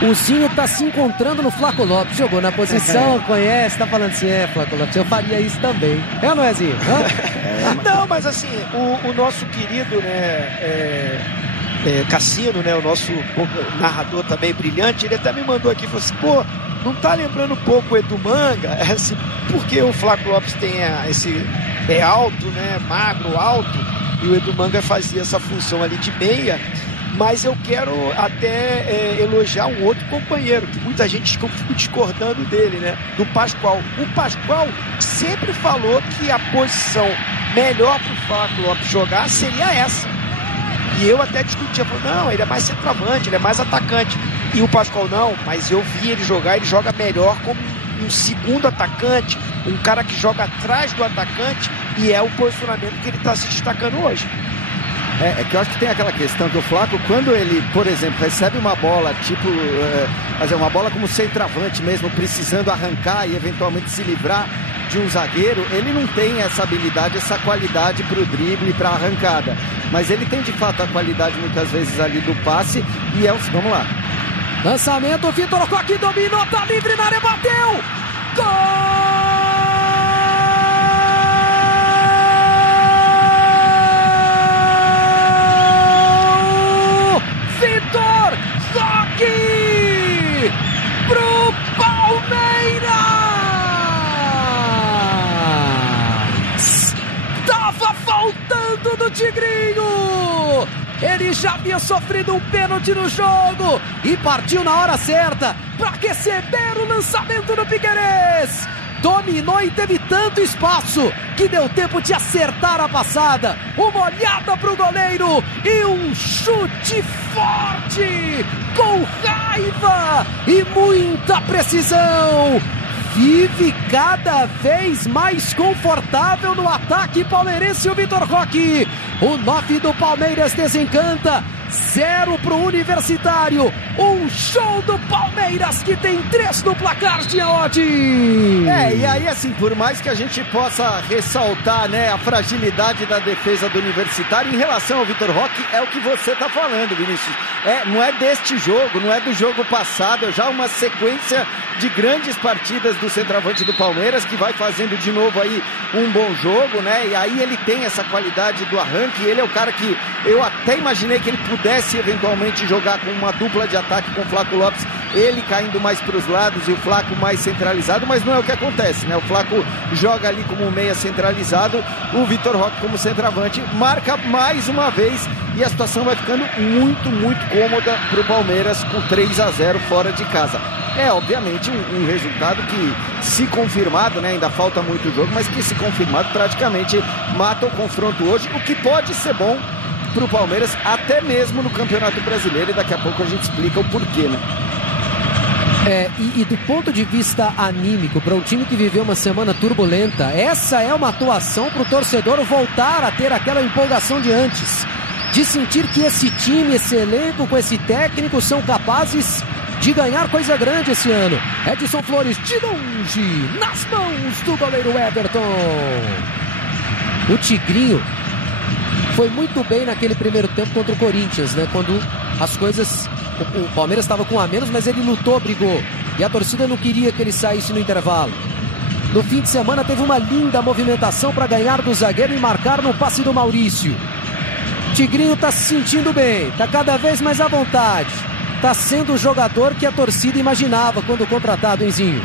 O Zinho tá se encontrando no Flaco Lopes. Jogou na posição, conhece, tá falando assim, Flaco Lopes, eu faria isso também. É ou não é, Zinho? Não, mas assim, o nosso querido, né, Cassino, né, o nosso narrador também brilhante, ele até me mandou aqui, falou assim, pô, não tá lembrando um pouco o Edumanga? Assim, porque o Flaco Lopes tem esse alto, né, magro, alto, e o Edumanga fazia essa função ali de meia. Mas eu quero até elogiar um outro companheiro, que muita gente fica discordando dele, né? Do Pascoal. O Pascoal sempre falou que a posição melhor para o Flávio Lopes jogar seria essa. E eu até discutia, falei, não, ele é mais centroavante, ele é mais atacante. E o Pascoal não, mas eu vi ele jogar, ele joga melhor como um segundo atacante, um cara que joga atrás do atacante, e é o posicionamento que ele está se destacando hoje. É que eu acho que tem aquela questão que o Flaco, quando ele, por exemplo, recebe uma bola, tipo, uma bola como centroavante mesmo, precisando arrancar e eventualmente se livrar de um zagueiro, ele não tem essa habilidade, essa qualidade para o drible, para a arrancada. Mas ele tem de fato a qualidade muitas vezes ali do passe e vamos lá. Lançamento, Vitor Roque dominou, tá livre na área, bateu! Gol! Vitor Roque pro Palmeiras! Tava faltando do Tigrinho! Ele já havia sofrido um pênalti no jogo e partiu na hora certa para receber o lançamento do Piquerez. Dominou e teve tanto espaço que deu tempo de acertar a passada. Uma olhada para o goleiro e um chute forte, com raiva e muita precisão. Vive cada vez mais confortável no ataque palmeirense o Vitor Roque. O 9 do Palmeiras desencanta. 0 pro Universitário. Um show do Palmeiras que tem 3 no placar de odd. E aí assim, por mais que a gente possa ressaltar, né, a fragilidade da defesa do Universitário, em relação ao Vitor Roque, é o que você tá falando, Vinícius. Não é deste jogo, não é do jogo passado, é já uma sequência de grandes partidas do centroavante do Palmeiras, que vai fazendo de novo aí um bom jogo, né? E aí ele tem essa qualidade do arranque, ele é o cara que eu até imaginei que ele pudesse eventualmente jogar com uma dupla de ataque com o Flaco Lopes, ele caindo mais para os lados e o Flaco mais centralizado, mas não é o que acontece, né? O Flaco joga ali como meia centralizado, o Vitor Roque como centroavante, marca mais uma vez e a situação vai ficando muito, muito cômoda para o Palmeiras com 3-0 fora de casa. É, obviamente, um resultado que, se confirmado, né, ainda falta muito jogo, mas que, se confirmado, praticamente mata o confronto hoje, o que pode ser bom para o Palmeiras, até mesmo no Campeonato Brasileiro, e daqui a pouco a gente explica o porquê, né? E do ponto de vista anímico, para um time que viveu uma semana turbulenta, essa é uma atuação para o torcedor voltar a ter aquela empolgação de antes, de sentir que esse time, esse elenco, com esse técnico, são capazes de ganhar coisa grande esse ano. Edson Flores de longe, nas mãos do goleiro Everton. O Tigrinho foi muito bem naquele primeiro tempo contra o Corinthians, né? Quando as coisas... O Palmeiras estava com a menos, mas ele lutou, brigou. E a torcida não queria que ele saísse no intervalo. No fim de semana teve uma linda movimentação para ganhar do zagueiro e marcar no passe do Maurício. Tigrinho está se sentindo bem, está cada vez mais à vontade. Está sendo o jogador que a torcida imaginava quando contratado, Enzinho.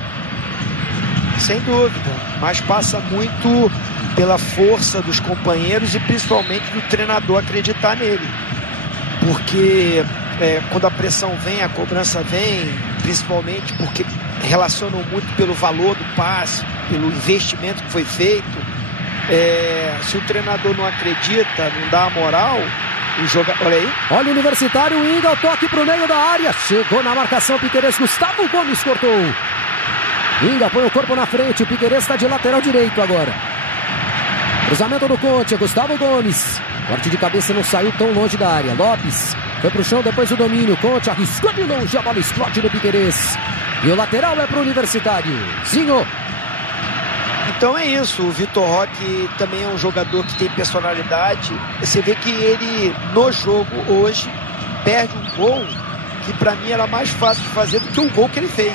Sem dúvida, mas passa muito pela força dos companheiros e principalmente do treinador acreditar nele. Porque quando a pressão vem, a cobrança vem, principalmente porque relacionam muito pelo valor do passe, pelo investimento que foi feito. Se o treinador não acredita, não dá a moral... Olha aí. Olha o Universitário, o Inga, o toque pro meio da área. Chegou na marcação, Piquerez, Gustavo Gomes cortou. Inga põe o corpo na frente, o Piquerez está de lateral direito agora. Cruzamento do Conte, Gustavo Gomes. Corte de cabeça, não saiu tão longe da área. Lopes foi pro chão, depois o domínio. Conte arriscou de longe, a bola explode no Piquerez. E o lateral é pro Universitário. Zinho. Então é isso, o Vitor Roque também é um jogador que tem personalidade. Você vê que ele, no jogo hoje, perde um gol que para mim era mais fácil de fazer do que o gol que ele fez.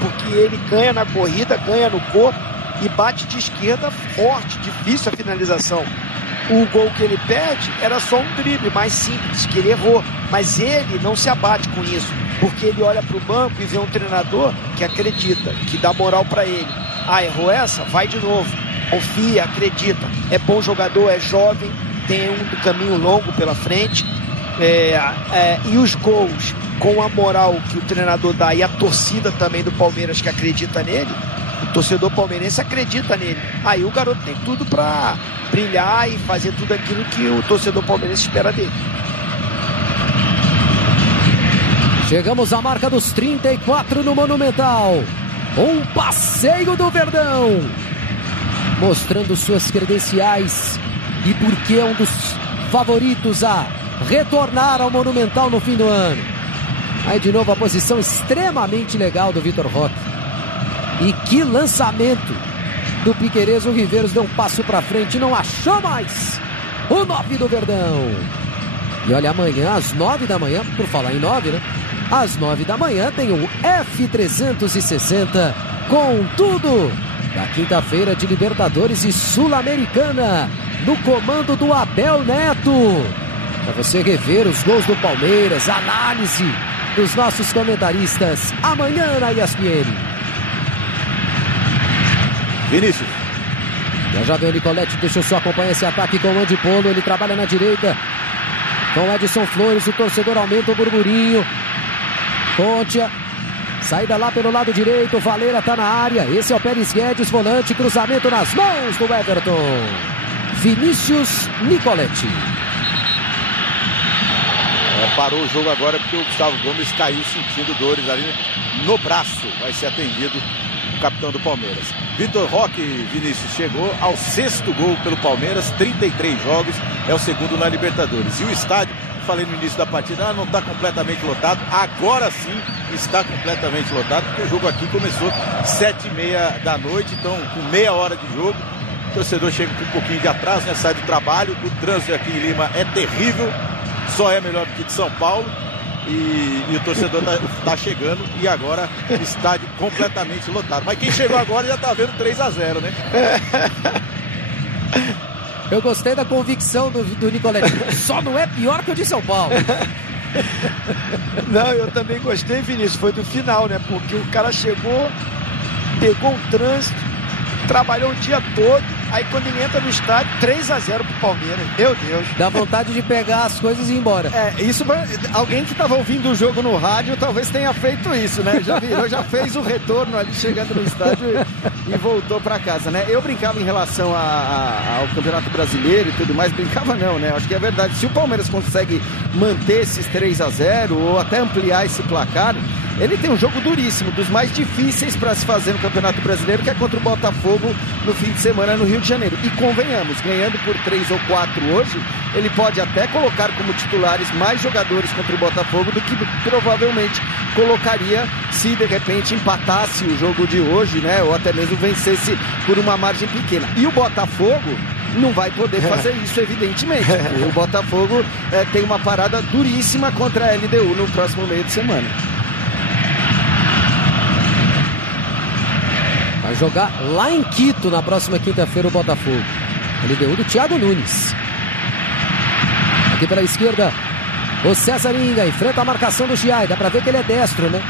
Porque ele ganha na corrida, ganha no corpo e bate de esquerda forte, difícil a finalização. O gol que ele perde era só um drible mais simples, que ele errou. Mas ele não se abate com isso, porque ele olha para o banco e vê um treinador que acredita, que dá moral para ele. Errou essa? Vai de novo. Confia, acredita. É bom jogador, é jovem, tem um caminho longo pela frente e os gols com a moral que o treinador dá e a torcida também do Palmeiras que acredita nele, o torcedor palmeirense acredita nele. Aí o garoto tem tudo para brilhar e fazer tudo aquilo que o torcedor palmeirense espera dele. Chegamos à marca dos 34 no Monumental. Um passeio do Verdão, mostrando suas credenciais e porque é um dos favoritos a retornar ao Monumental no fim do ano. Aí de novo a posição extremamente legal do Vitor Roque. E que lançamento do Piquerez. O Riveiros deu um passo para frente, não achou mais o 9 do Verdão. E olha, amanhã às 9 da manhã, por falar em 9, né? Às 9 da manhã tem o F360 com tudo da quinta-feira de Libertadores e Sul-Americana, no comando do Abel Neto. Para você rever os gols do Palmeiras, análise dos nossos comentaristas amanhã na ESPN. Vinícius. Já vem o Nicolete, deixa eu só acompanhar esse ataque com o Andy Polo. Ele trabalha na direita com o Edson Flores. O torcedor aumenta o burburinho. Contia, saída lá pelo lado direito, Valeira tá na área, esse é o Pérez Guedes, volante, cruzamento nas mãos do Everton. Vinícius Nicolete. Parou o jogo agora porque o Gustavo Gomes caiu sentindo dores ali no braço. Vai ser atendido o capitão do Palmeiras. Vitor Roque, Vinícius, chegou ao 6º gol pelo Palmeiras, 33 jogos, é o 2º na Libertadores. E o estádio, falei no início da partida, não está completamente lotado. Agora sim está completamente lotado, porque o jogo aqui começou 7h30 da noite, então com meia hora de jogo. O torcedor chega com um pouquinho de atraso, né? Sai do trabalho. O trânsito aqui em Lima é terrível, só é melhor do que de São Paulo. E o torcedor tá chegando e agora estádio completamente lotado. Mas quem chegou agora já tá vendo 3-0, né? Eu gostei da convicção do Nicolete. Só não é pior que o de São Paulo. Não, eu também gostei, Vinícius. Foi do final, né? Porque o cara chegou, pegou um trânsito, trabalhou o dia todo. Aí quando ele entra no estádio, 3-0 pro Palmeiras. Meu Deus. Dá vontade de pegar as coisas e ir embora. Isso alguém que estava ouvindo o jogo no rádio talvez tenha feito isso, né? Já virou, já fez o retorno ali chegando no estádio e voltou para casa, né? Eu brincava em relação ao Campeonato Brasileiro e tudo mais. Brincava não, né? Acho que é verdade. Se o Palmeiras consegue manter esses 3-0 ou até ampliar esse placar, ele tem um jogo duríssimo, dos mais difíceis para se fazer no Campeonato Brasileiro, que é contra o Botafogo no fim de semana no Rio de Janeiro. E convenhamos, ganhando por 3 ou 4 hoje, ele pode até colocar como titulares mais jogadores contra o Botafogo do que provavelmente colocaria se de repente empatasse o jogo de hoje, né? Ou até mesmo vencesse por uma margem pequena. E o Botafogo não vai poder fazer isso, evidentemente. O Botafogo tem uma parada duríssima contra a LDU no próximo meio de semana. Vai jogar lá em Quito na próxima quinta-feira o Botafogo. LDU do Thiago Nunes. Aqui pela esquerda, o César Inga enfrenta a marcação do Giai. Dá pra ver que ele é destro, né?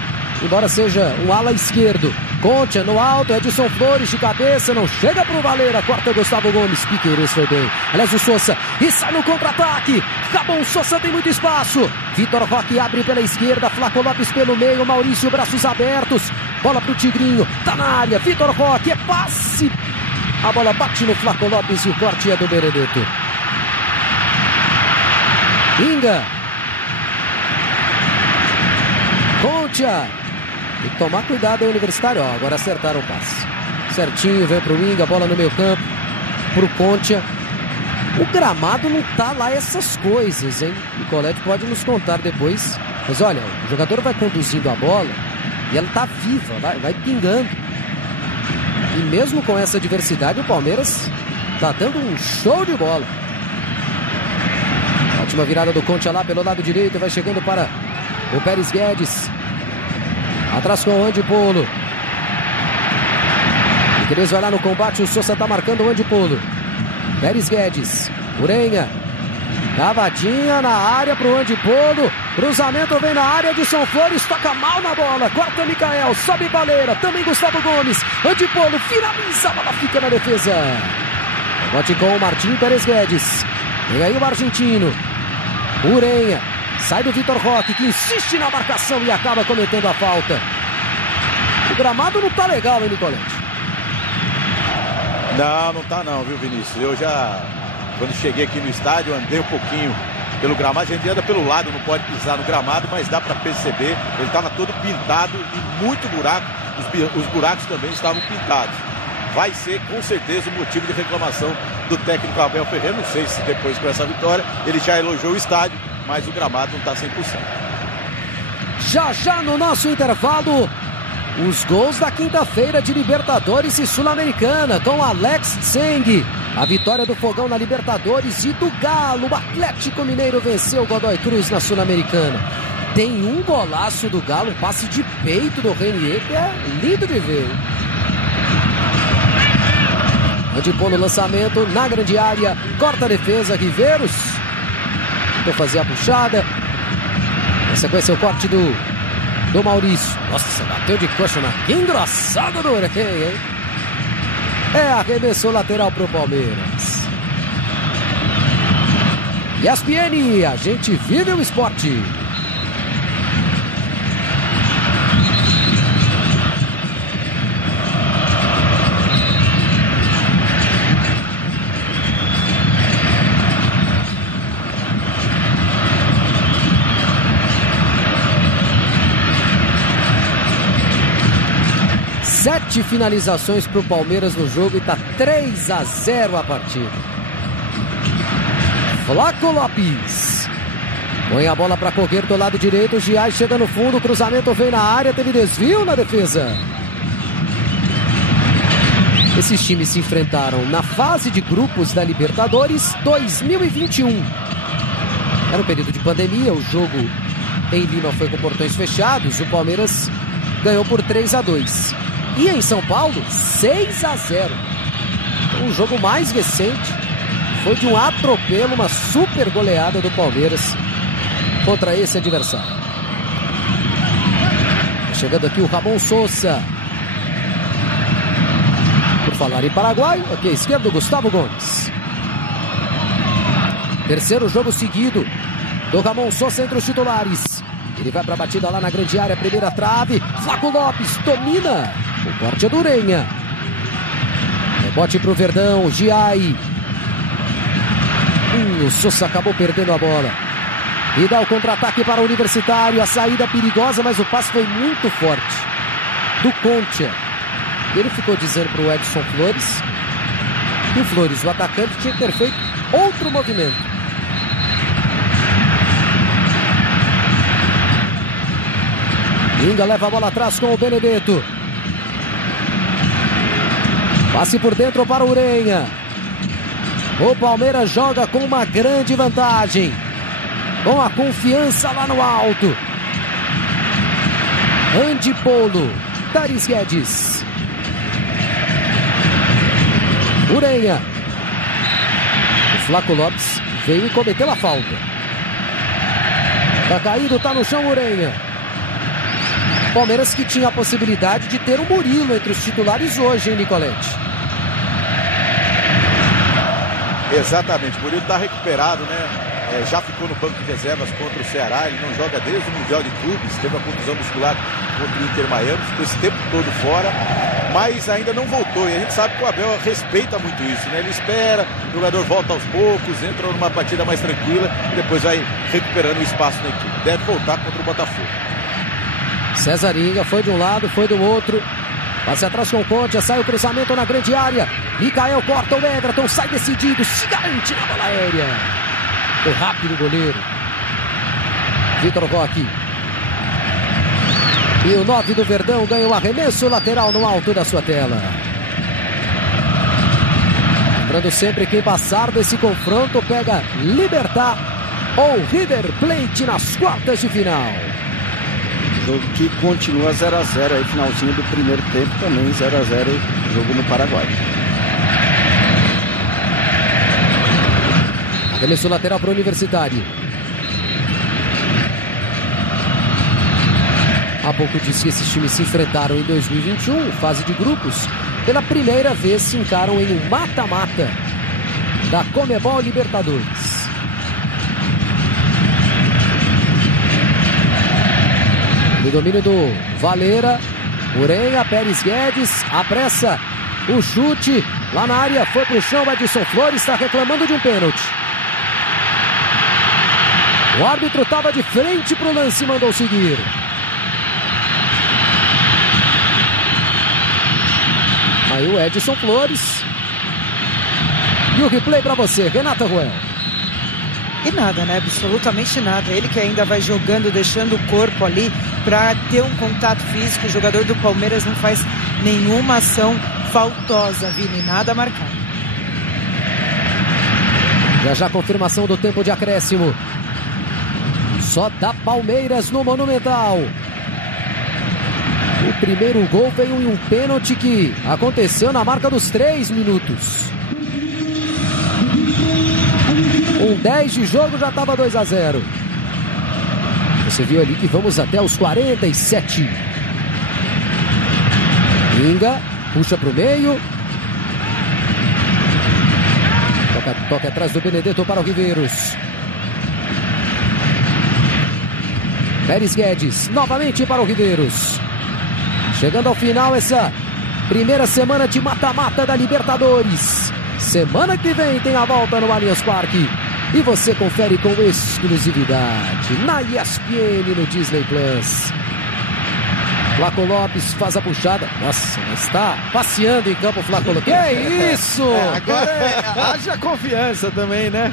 Embora seja um ala esquerdo. Contia no alto, Edson Flores de cabeça, não chega pro Valeira, corta Gustavo Gomes. Piquerez foi bem. Aliás, o Sousa, e sai no contra-ataque. Acabou o Sousa, tem muito espaço. Vitor Roque abre pela esquerda, Flaco Lopes pelo meio, Maurício, braços abertos. Bola pro Tigrinho, tá na área, Vitor Roque, é passe. A bola bate no Flaco Lopes e o corte é do Benedetto. Inga. Contia. Tem que tomar cuidado aí, Universitário. Ó, agora acertaram o passe. Certinho, vem pro Inga, bola no meio campo. Pro Contia. O gramado não tá lá essas coisas, hein? O Nicolete pode nos contar depois. Mas olha, o jogador vai conduzindo a bola e ela tá viva, vai pingando. E mesmo com essa diversidade, o Palmeiras tá dando um show de bola. Ótima virada do Contia lá pelo lado direito. Vai chegando para o Pérez Guedes. Atrás com o Andy Polo. Piquerez vai lá no combate. O Sousa tá marcando o Andy Polo. Pérez Guedes. Urenha. Cavadinha na área pro Andy Polo. Cruzamento vem na área de São Flores. Toca mal na bola. Corta Micael. Sobe Valeira. Também Gustavo Gomes. Andy Polo finaliza. A bola fica na defesa. Bote com o Martim Pérez Guedes. Vem aí o argentino. Urenha. Sai do Vitor Roque, que insiste na marcação e acaba cometendo a falta. O gramado não tá legal, hein, Nicolete? Não tá não, viu, Vinícius? Eu já, quando cheguei aqui no estádio, andei um pouquinho pelo gramado. A gente anda pelo lado, não pode pisar no gramado, mas dá para perceber. Ele estava todo pintado e muito buraco. Os buracos também estavam pintados. Vai ser, com certeza, o motivo de reclamação do técnico Abel Ferreira. Não sei se depois com essa vitória ele já elogiou o estádio, mas o gramado não está 100%. Já no nosso intervalo, os gols da quinta-feira de Libertadores e Sul-Americana com Alex Tseng. A vitória do Fogão na Libertadores e do Galo. O Atlético Mineiro venceu o Godoy Cruz na Sul-Americana. Tem um golaço do Galo, um passe de peito do Renier, que é lindo de ver. Andipô no lançamento, na grande área, corta a defesa, Riveiros. Vou fazer a puxada. Na sequência o corte do Maurício. Nossa, bateu de coxa na... Que engraçado do Rei, hein? Arremessou lateral pro Palmeiras. ESPN, a gente vive o esporte. Sete finalizações para o Palmeiras no jogo e está 3-0 a partida. Flaco Lopes põe a bola para correr do lado direito. O Giai chega no fundo, o cruzamento vem na área, teve desvio na defesa. Esses times se enfrentaram na fase de grupos da Libertadores 2021. Era um período de pandemia, o jogo em Lima foi com portões fechados. O Palmeiras ganhou por 3-2. E em São Paulo, 6-0. Então, o jogo mais recente foi de um atropelo, uma super goleada do Palmeiras contra esse adversário. Chegando aqui o Ramon Sousa. Por falar em Paraguai, aqui à esquerda o Gustavo Gomes. Terceiro jogo seguido do Ramon Sousa entre os titulares. Ele vai para a batida lá na grande área, primeira trave. Flaco Lopes domina. O corte é do Urenha. Rebote para o Verdão, Giai. O Sousa acabou perdendo a bola. E dá o contra-ataque para o Universitário. A saída perigosa, mas o passe foi muito forte. Do Concha. Ele ficou dizendo para o Edson Flores que o Flores, o atacante, tinha que ter feito outro movimento. Inga leva a bola atrás com o Benedetto. Passe por dentro para o Urenha. O Palmeiras joga com uma grande vantagem. Com a confiança lá no alto. Andipolo. Taris Guedes. Urenha. O Flaco Lopes veio e cometeu a falta. Tá caído, tá no chão Urenha. Palmeiras que tinha a possibilidade de ter o Murilo entre os titulares hoje, hein, Nicolete? Exatamente, o Murilo está recuperado, né? Já ficou no banco de reservas contra o Ceará, ele não joga desde o Mundial de Clubes, teve a contusão muscular contra o Inter Miami, ficou esse tempo todo fora, mas ainda não voltou, e a gente sabe que o Abel respeita muito isso, né? Ele espera, o jogador volta aos poucos, entra numa partida mais tranquila e depois vai recuperando o espaço na equipe. Deve voltar contra o Botafogo. César Inga foi de um lado, foi do outro. Passe atrás com o Conte, sai o cruzamento na grande área. Mikael corta o Everton, sai decidido, se garante na bola aérea. Foi rápido o goleiro. Vitor Roque. E o 9 do Verdão ganha o arremesso lateral no alto da sua tela. Lembrando sempre, quem passar desse confronto pega Libertad ou River Plate nas quartas de final. Jogo que continua 0-0 aí, finalzinho do primeiro tempo também 0-0, jogo no Paraguai. Arremesso lateral para o Universitário. Há pouco disse que esses times se enfrentaram em 2021, fase de grupos. Pela primeira vez se encaram em um mata-mata da Conmebol Libertadores. No domínio do Valera, Urenha, Pérez Guedes, apressa o chute lá na área, foi pro chão, Edson Flores está reclamando de um pênalti. O árbitro estava de frente pro lance e mandou seguir. Aí o Edson Flores. E o replay para você, Renata Ruel. E nada, né? Absolutamente nada. Ele que ainda vai jogando, deixando o corpo ali para ter um contato físico. O jogador do Palmeiras não faz nenhuma ação faltosa, Vini. Nada a marcar. Já a confirmação do tempo de acréscimo. Só dá Palmeiras no Monumental. O primeiro gol veio em um pênalti que aconteceu na marca dos 3 minutos. Com 10 de jogo já estava 2-0. Você viu ali que vamos até os 47. Inga, puxa para o meio. Toca atrás do Benedetto para o Riveiros. Pérez Guedes, novamente para o Riveiros. Chegando ao final essa primeira semana de mata-mata da Libertadores. Semana que vem tem a volta no Allianz Parque. E você confere com exclusividade na ESPN no Disney Plus. Flaco Lopes faz a puxada. Nossa, está passeando em campo o Flaco Lopes. Que isso! Agora haja confiança também, né?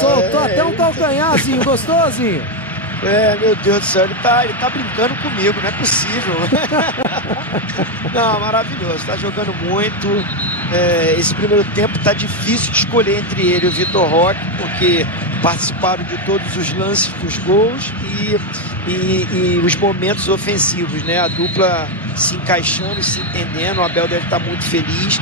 Soltou até um calcanharzinho, gostosinho. Meu Deus do céu, ele tá brincando comigo, não é possível. Não, maravilhoso, tá jogando muito. Esse primeiro tempo tá difícil de escolher entre ele e o Vitor Roque, porque participaram de todos os lances dos gols e os momentos ofensivos, né? A dupla se encaixando e se entendendo. O Abel deve estar muito feliz.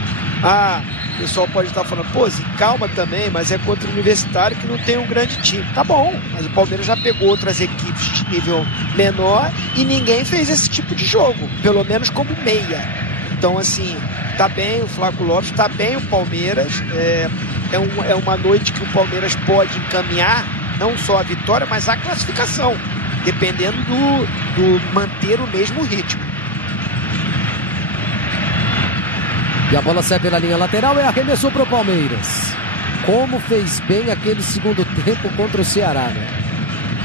O pessoal pode estar falando, pô, calma também, mas é contra o Universitário que não tem um grande time. Tá bom, mas o Palmeiras já pegou outras equipes de nível menor e ninguém fez esse tipo de jogo, pelo menos como meia. Então, assim, tá bem o Flaco Lopes, tá bem o Palmeiras. É uma noite que o Palmeiras pode encaminhar não só a vitória, mas a classificação, dependendo do manter o mesmo ritmo. E a bola sai pela linha lateral e arremessou para o Palmeiras. Como fez bem aquele segundo tempo contra o Ceará, né?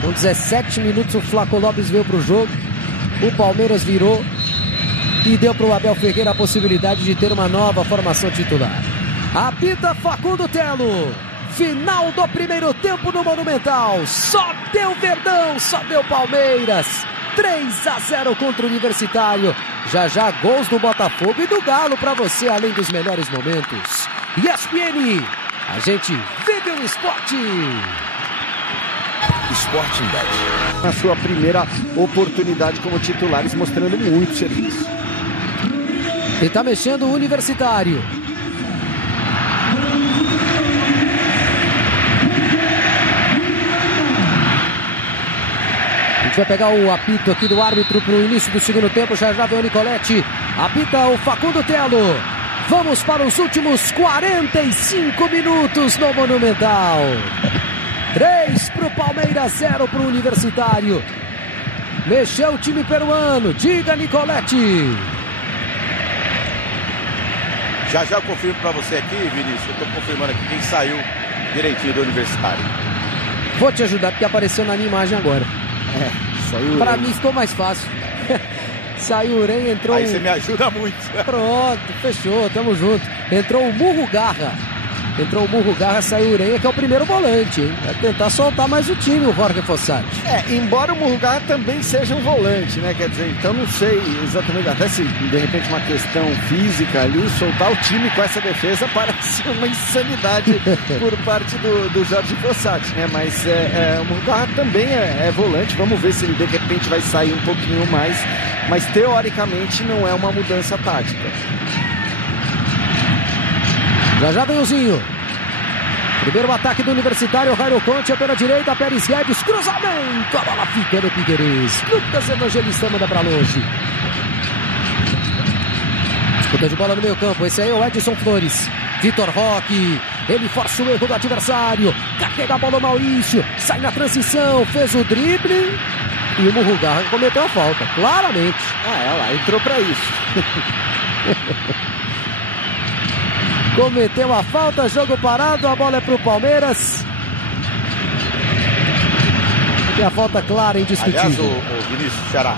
Com 17 minutos o Flaco Lopes veio para o jogo. O Palmeiras virou e deu para o Abel Ferreira a possibilidade de ter uma nova formação titular. Apita Facundo Telo. Final do primeiro tempo no Monumental. Só deu Verdão, só deu Palmeiras. 3-0 contra o Universitário. Já gols do Botafogo e do Galo para você, além dos melhores momentos. ESPN, a gente vive o esporte. Sporting Bet. Na sua primeira oportunidade como titulares, mostrando muito serviço. E tá mexendo o Universitário. A gente vai pegar o apito aqui do árbitro para o início do segundo tempo. Já vem o Nicoletti. Apita o Facundo Telo. Vamos para os últimos 45 minutos no Monumental. 3 para o Palmeiras, 0 para o Universitário. Mexeu o time peruano. Diga, Nicoletti. Já confirmo para você aqui, Vinícius. Eu estou confirmando aqui quem saiu direitinho do Universitário. Vou te ajudar porque apareceu na minha imagem agora. Saiu. Pra mim ficou mais fácil. Saiu o Urenha, entrou. Aí você me ajuda muito. Pronto, fechou, tamo junto. Entrou o Murro Garra. Saiu o Urenha, que é o primeiro volante, hein? Vai tentar soltar mais o time, o Jorge Fossati. Embora o Murrugarra também seja um volante, né? Quer dizer, então não sei exatamente, até se de repente uma questão física ali, soltar o time com essa defesa parece uma insanidade por parte do Jorge Fossati, né? Mas o Murrugarra também é volante, vamos ver se ele de repente vai sair um pouquinho mais, mas teoricamente não é uma mudança tática. Já vem o Zinho. Primeiro ataque do Universitário, Jairo Conte pela direita, Pérez Guedes, cruzamento, a bola fica no Figueirense. Lucas Evangelista manda pra longe. Disputa de bola no meio campo, esse aí é o Edson Flores. Vitor Roque, ele força o erro do adversário, carrega a bola o Maurício, sai na transição, fez o drible, E o Murugarra cometeu a falta, claramente. Ela entrou pra isso. Cometeu a falta, jogo parado, a bola é pro Palmeiras. E a falta clara, indiscutível. Aliás, o Vinícius Ceará.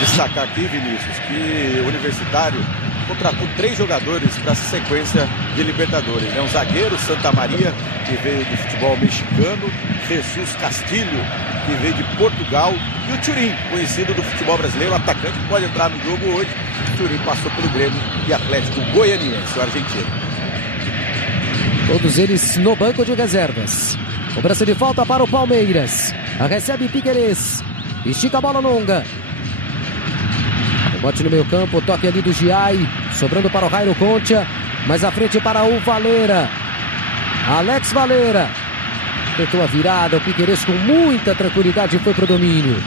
Destacar aqui, Vinícius, que o Universitário contratou 3 jogadores para essa sequência de Libertadores. Um zagueiro, Santa Maria, que veio do futebol mexicano, Jesus Castilho, que veio de Portugal, e o Turim, conhecido do futebol brasileiro, o atacante que pode entrar no jogo hoje. O Turim passou pelo Grêmio e Atlético Goianiense, o argentino. Todos eles no banco de reservas. Cobrança de falta para o Palmeiras. Recebe Piquerez. Estica a bola longa. Bote no meio campo, toque ali do Giai. Sobrando para o Jairo Concha. Mais à frente para o Valera. Alex Valera. Tentou a virada. O Piquerez com muita tranquilidade foi para o domínio.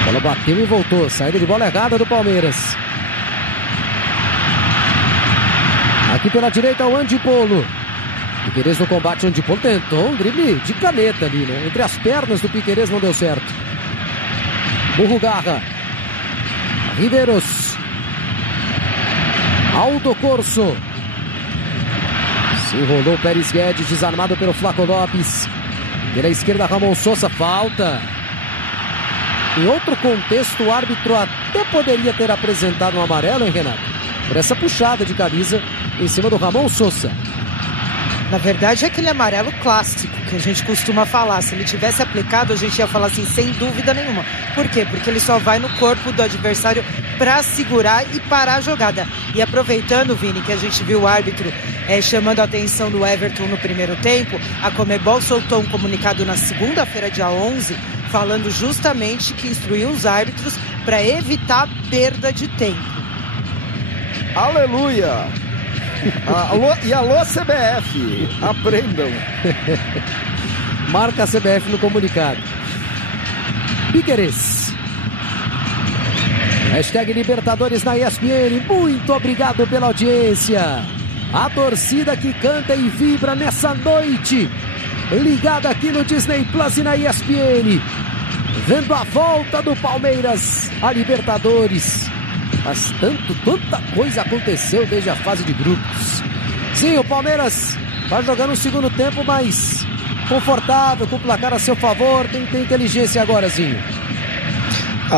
A bola bateu e voltou. Saída de bola errada do Palmeiras. Aqui pela direita o Andipolo. Piquerez no combate, o Andipolo tentou um drible de caneta ali, né? Entre as pernas do Piquerez não deu certo. Murugarra. Riveiros. Aldo Corso. Se enrolou o Pérez Guedes, desarmado pelo Flaco Lopes. Pela esquerda, Ramon Sosa, falta. Em outro contexto, o árbitro até poderia ter apresentado um amarelo, hein, Renato? Por essa puxada de camisa em cima do Ramon Sosa. Na verdade, é aquele amarelo clássico que a gente costuma falar. Se ele tivesse aplicado, a gente ia falar assim, sem dúvida nenhuma. Por quê? Porque ele só vai no corpo do adversário para segurar e parar a jogada. E aproveitando, Vini, que a gente viu o árbitro chamando a atenção do Everton no primeiro tempo, a Conmebol soltou um comunicado na segunda-feira, dia 11, falando justamente que instruiu os árbitros para evitar perda de tempo. Aleluia! E alô CBF, aprendam. Marca a CBF no comunicado. Piquerez. Hashtag Libertadores na ESPN. Muito obrigado pela audiência. A torcida que canta e vibra nessa noite, ligada aqui no Disney Plus e na ESPN, vendo a volta do Palmeiras à Libertadores. Mas tanta coisa aconteceu desde a fase de grupos. Sim, o Palmeiras vai jogando o segundo tempo mais confortável, com o placar a seu favor. Tem que ter inteligência agora, Zinho.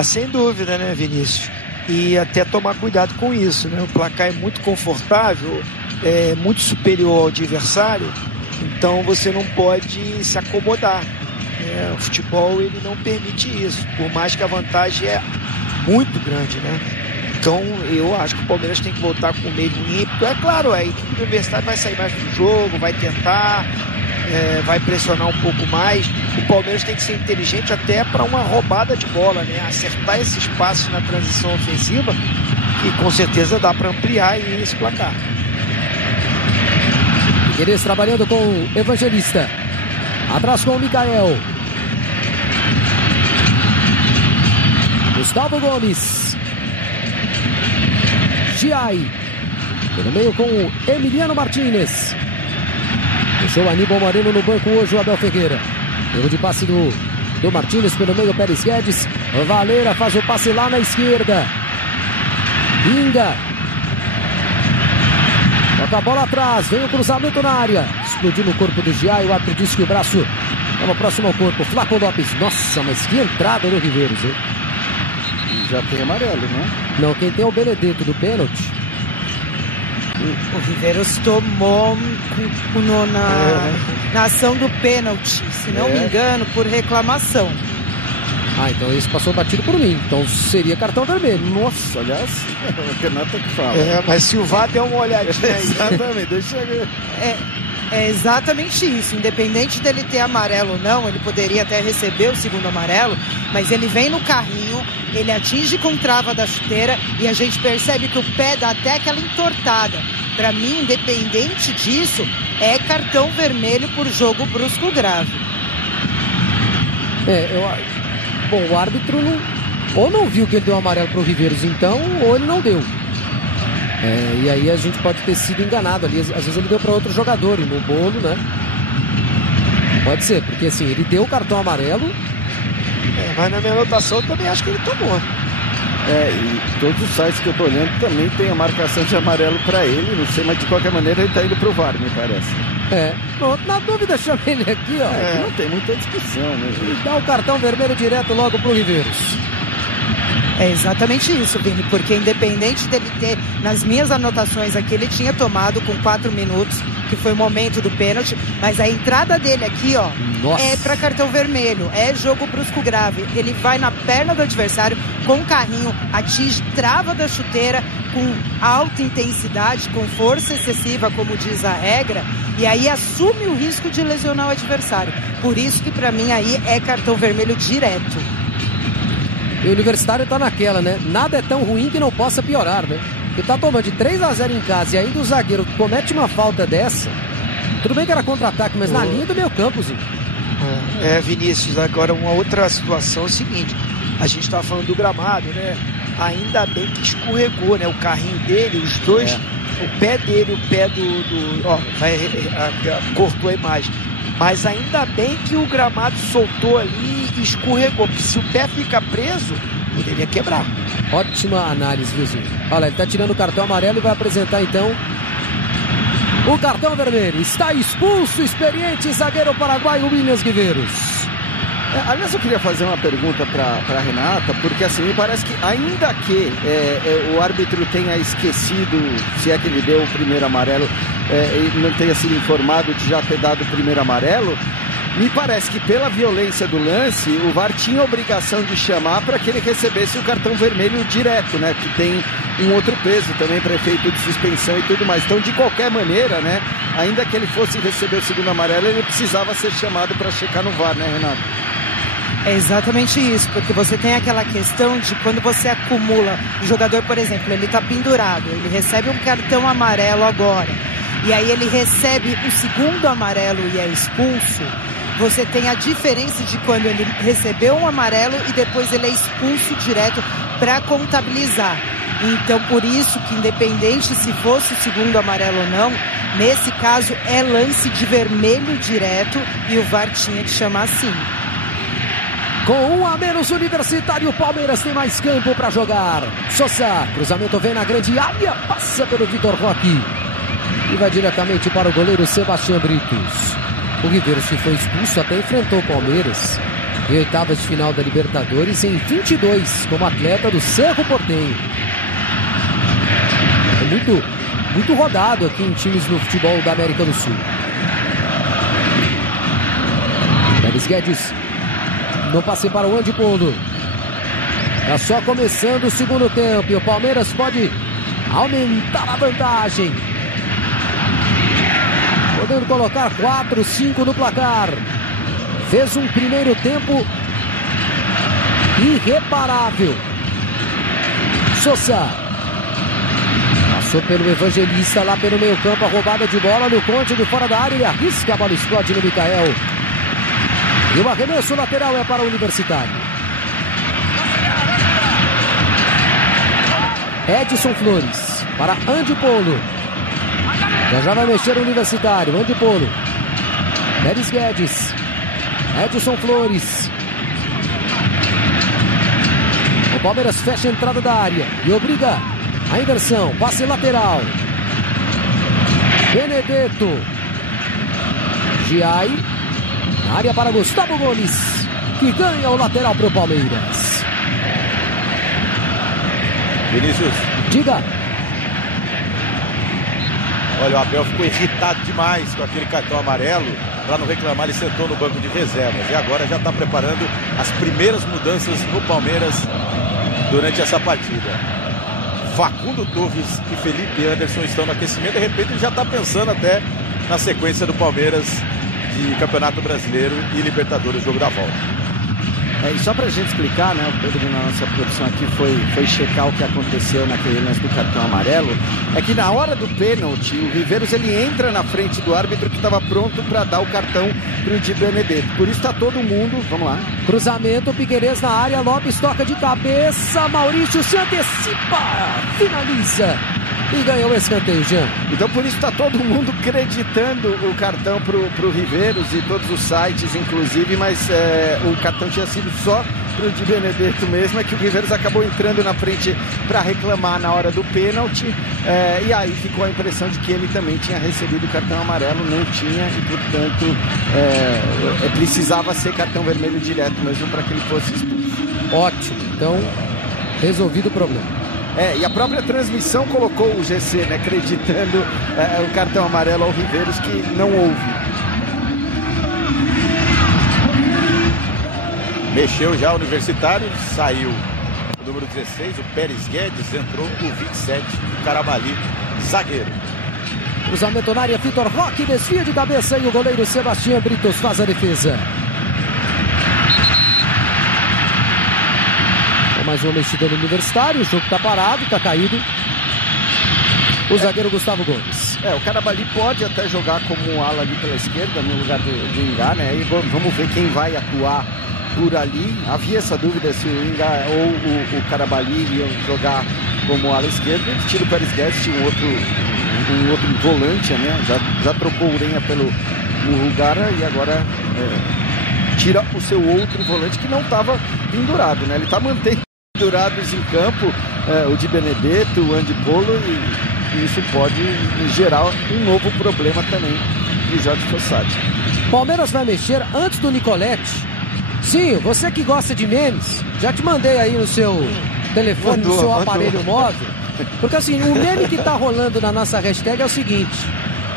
Sem dúvida, né, Vinícius? E até tomar cuidado com isso, né? O placar é muito confortável, é muito superior ao adversário, então você não pode se acomodar. O futebol, ele não permite isso, por mais que a vantagem é muito grande, né? Então eu acho que o Palmeiras tem que voltar com o mesmo ímpeto. É claro, a equipe do Universitário vai sair mais do jogo, vai tentar, vai pressionar um pouco mais. O Palmeiras tem que ser inteligente até para uma roubada de bola, né? Acertar esse espaço na transição ofensiva, que com certeza dá para ampliar aí esse placar. Piquerez trabalhando com o Evangelista. Atrás com o Mikael. Gustavo Gomes. Giai. Pelo meio com o Emiliano Martínez. Deixou o Aníbal Moreno no banco hoje, o Abel Ferreira. Erro de passe do Martínez pelo meio, Pérez Guedes. Valera faz o passe lá na esquerda. Pinga. Toca a bola atrás, vem o cruzamento na área. Explodiu no corpo do Giai, o árbitro disse que o braço estava próximo ao corpo. Flaco Lopes, nossa, mas que entrada do Riveiros, hein? Já tem amarelo, né? Não, quem tem é o Benedetto do pênalti. O Riveiros tomou na ação do pênalti, se não me engano, por reclamação. Então esse passou batido por mim. Então seria cartão vermelho. Nossa, aliás, o Renato que fala. Mas se o VAR der uma olhadinha aí. Exatamente, deixa eu ver. É exatamente isso. Independente dele ter amarelo ou não, ele poderia até receber o segundo amarelo, mas ele vem no carrinho, ele atinge com trava da chuteira e a gente percebe que o pé dá até aquela entortada. Para mim, independente disso, é cartão vermelho por jogo brusco grave. Bom, o árbitro ou não viu que ele deu amarelo pro Riveiros então, ou ele não deu. E aí a gente pode ter sido enganado ali. Às vezes ele deu para outro jogador e no bolo, né? Pode ser, porque assim, ele deu o cartão amarelo. Mas na minha anotação eu também acho que ele tomou. E todos os sites que eu tô olhando também tem a marcação de amarelo para ele, não sei, mas de qualquer maneira ele tá indo pro VAR, me parece. Pronto, na dúvida chama ele aqui, ó. Não tem muita discussão, né, gente? E dá o cartão vermelho direto logo pro Riveiros. É exatamente isso, Vini, porque independente dele ter, nas minhas anotações aqui, ele tinha tomado com 4 minutos, que foi o momento do pênalti, mas a entrada dele aqui, ó, é para cartão vermelho, é jogo brusco grave. Ele vai na perna do adversário com o carrinho, atinge trava da chuteira com alta intensidade, com força excessiva, como diz a regra, e aí assume o risco de lesionar o adversário. Por isso que para mim aí é cartão vermelho direto. E o Universitário tá naquela, né? Nada é tão ruim que não possa piorar, né? Porque tá tomando de 3-0 em casa e ainda o zagueiro comete uma falta dessa. Tudo bem que era contra-ataque, mas na linha do meio campo, Zinho. Vinícius, agora uma outra situação é o seguinte. A gente tá falando do gramado, né? Ainda bem que escorregou, né? O carrinho dele, os dois, o pé dele, o pé cortou a imagem. Mas ainda bem que o gramado soltou ali e escorregou, porque se o pé fica preso, poderia quebrar. Ótima análise, viu? Olha, ele tá tirando o cartão amarelo e vai apresentar então o cartão vermelho. Está expulso o experiente zagueiro paraguaio Williams Riveiros. Aliás, eu queria fazer uma pergunta para a Renata, porque assim, me parece que ainda que o árbitro tenha esquecido, se é que ele deu o primeiro amarelo, e não tenha sido informado de já ter dado o primeiro amarelo, me parece que pela violência do lance, o VAR tinha a obrigação de chamar para que ele recebesse o cartão vermelho direto, né? Que tem um outro peso também para efeito de suspensão e tudo mais. Então, de qualquer maneira, né? Ainda que ele fosse receber o segundo amarelo, ele precisava ser chamado para checar no VAR, né, Renato? É exatamente isso, porque você tem aquela questão de quando você acumula o jogador, por exemplo, ele está pendurado, ele recebe um cartão amarelo agora, e aí ele recebe o segundo amarelo e é expulso. Você tem a diferença de quando ele recebeu um amarelo e depois ele é expulso direto para contabilizar. Então, por isso que independente se fosse o segundo amarelo ou não, nesse caso é lance de vermelho direto e o VAR tinha que chamar sim. Com 1 a menos, Universitário, o Palmeiras tem mais campo para jogar. Sosa, cruzamento vem na grande área, passa pelo Vitor Roque e vai diretamente para o goleiro Sebastião Britos. O Riveiros, que foi expulso, até enfrentou o Palmeiras em oitavas de final da Libertadores em 22, como atleta do Cerro Porteño. É muito rodado aqui em times no futebol da América do Sul. Pérez Guedes, no passe para o Andy Polo. Está só começando o segundo tempo e o Palmeiras pode aumentar a vantagem, podendo colocar 4, 5 no placar. Fez um primeiro tempo irreparável. Sosa passou pelo Evangelista lá pelo meio campo, a roubada de bola no Conte de fora da área, ele arrisca, a bola explode no Micael. E o arremesso lateral é para o Universitário. Edson Flores para Andy Polo. Já vai mexer o Universitário. Andy Polo. Pérez Guedes. Edson Flores. O Palmeiras fecha a entrada da área e obriga a inversão. Passe lateral. Benedetto. Giai. Área para Gustavo Gomes, que ganha o lateral para o Palmeiras. Vinícius. Diga. Olha, o Abel ficou irritado demais com aquele cartão amarelo. Para não reclamar, ele sentou no banco de reservas. E agora já está preparando as primeiras mudanças no Palmeiras durante essa partida. Facundo Torres e Felipe Anderson estão no aquecimento. De repente ele já está pensando até na sequência do Palmeiras de Campeonato Brasileiro e Libertadores, jogo da volta. E só pra gente explicar, né, o Pedro na nossa produção aqui foi checar o que aconteceu naquele lance do cartão amarelo, é que na hora do pênalti, o Riveiros ele entra na frente do árbitro que estava pronto para dar o cartão pro Di Benedetto. Por isso tá todo mundo, vamos lá. Cruzamento, Piquerez na área, Lopes toca de cabeça, Maurício se antecipa, finaliza. e ganhou o escanteio, Jean. Então por isso está todo mundo acreditando o cartão pro Riveiros e todos os sites, inclusive, mas o cartão tinha sido só pro Di Benedetto mesmo, é que o Riveiros acabou entrando na frente para reclamar na hora do pênalti, e aí ficou a impressão de que ele também tinha recebido o cartão amarelo, não tinha, e portanto precisava ser cartão vermelho direto mesmo para que ele fosse expulso. Ótimo, então resolvido o problema. E a própria transmissão colocou o GC, né, acreditando o cartão amarelo ao Riveiros, que não houve. Mexeu já o Universitário, saiu o número 16, o Pérez Guedes, entrou o 27, o Carabali, zagueiro. Cruzamento na área, Vitor Roque desvia de cabeça e o goleiro Sebastião Britos faz a defesa. Mais uma mexida no Universitário, o jogo está parado, está caído. O zagueiro Gustavo Gomes. O Carabali pode até jogar como ala ali pela esquerda, no lugar do Ingá, né? E vamos ver quem vai atuar por ali. Havia essa dúvida se o Ingá ou o Carabali iam jogar como ala esquerda. Ele tira o Pérez Guedes, tinha um outro volante, né? Já trocou o Urenha pelo Rugara e agora tira o seu outro volante que não estava pendurado, né? Ele está mantendo pendurados em campo, o Di Benedetto, o Andy Polo, e isso pode gerar um novo problema também de Jorge Fossati. Palmeiras vai mexer antes do Nicoletti. Sim, você que gosta de memes, já te mandei aí no seu telefone, no seu aparelho móvel, porque assim, o meme que tá rolando na nossa hashtag é o seguinte: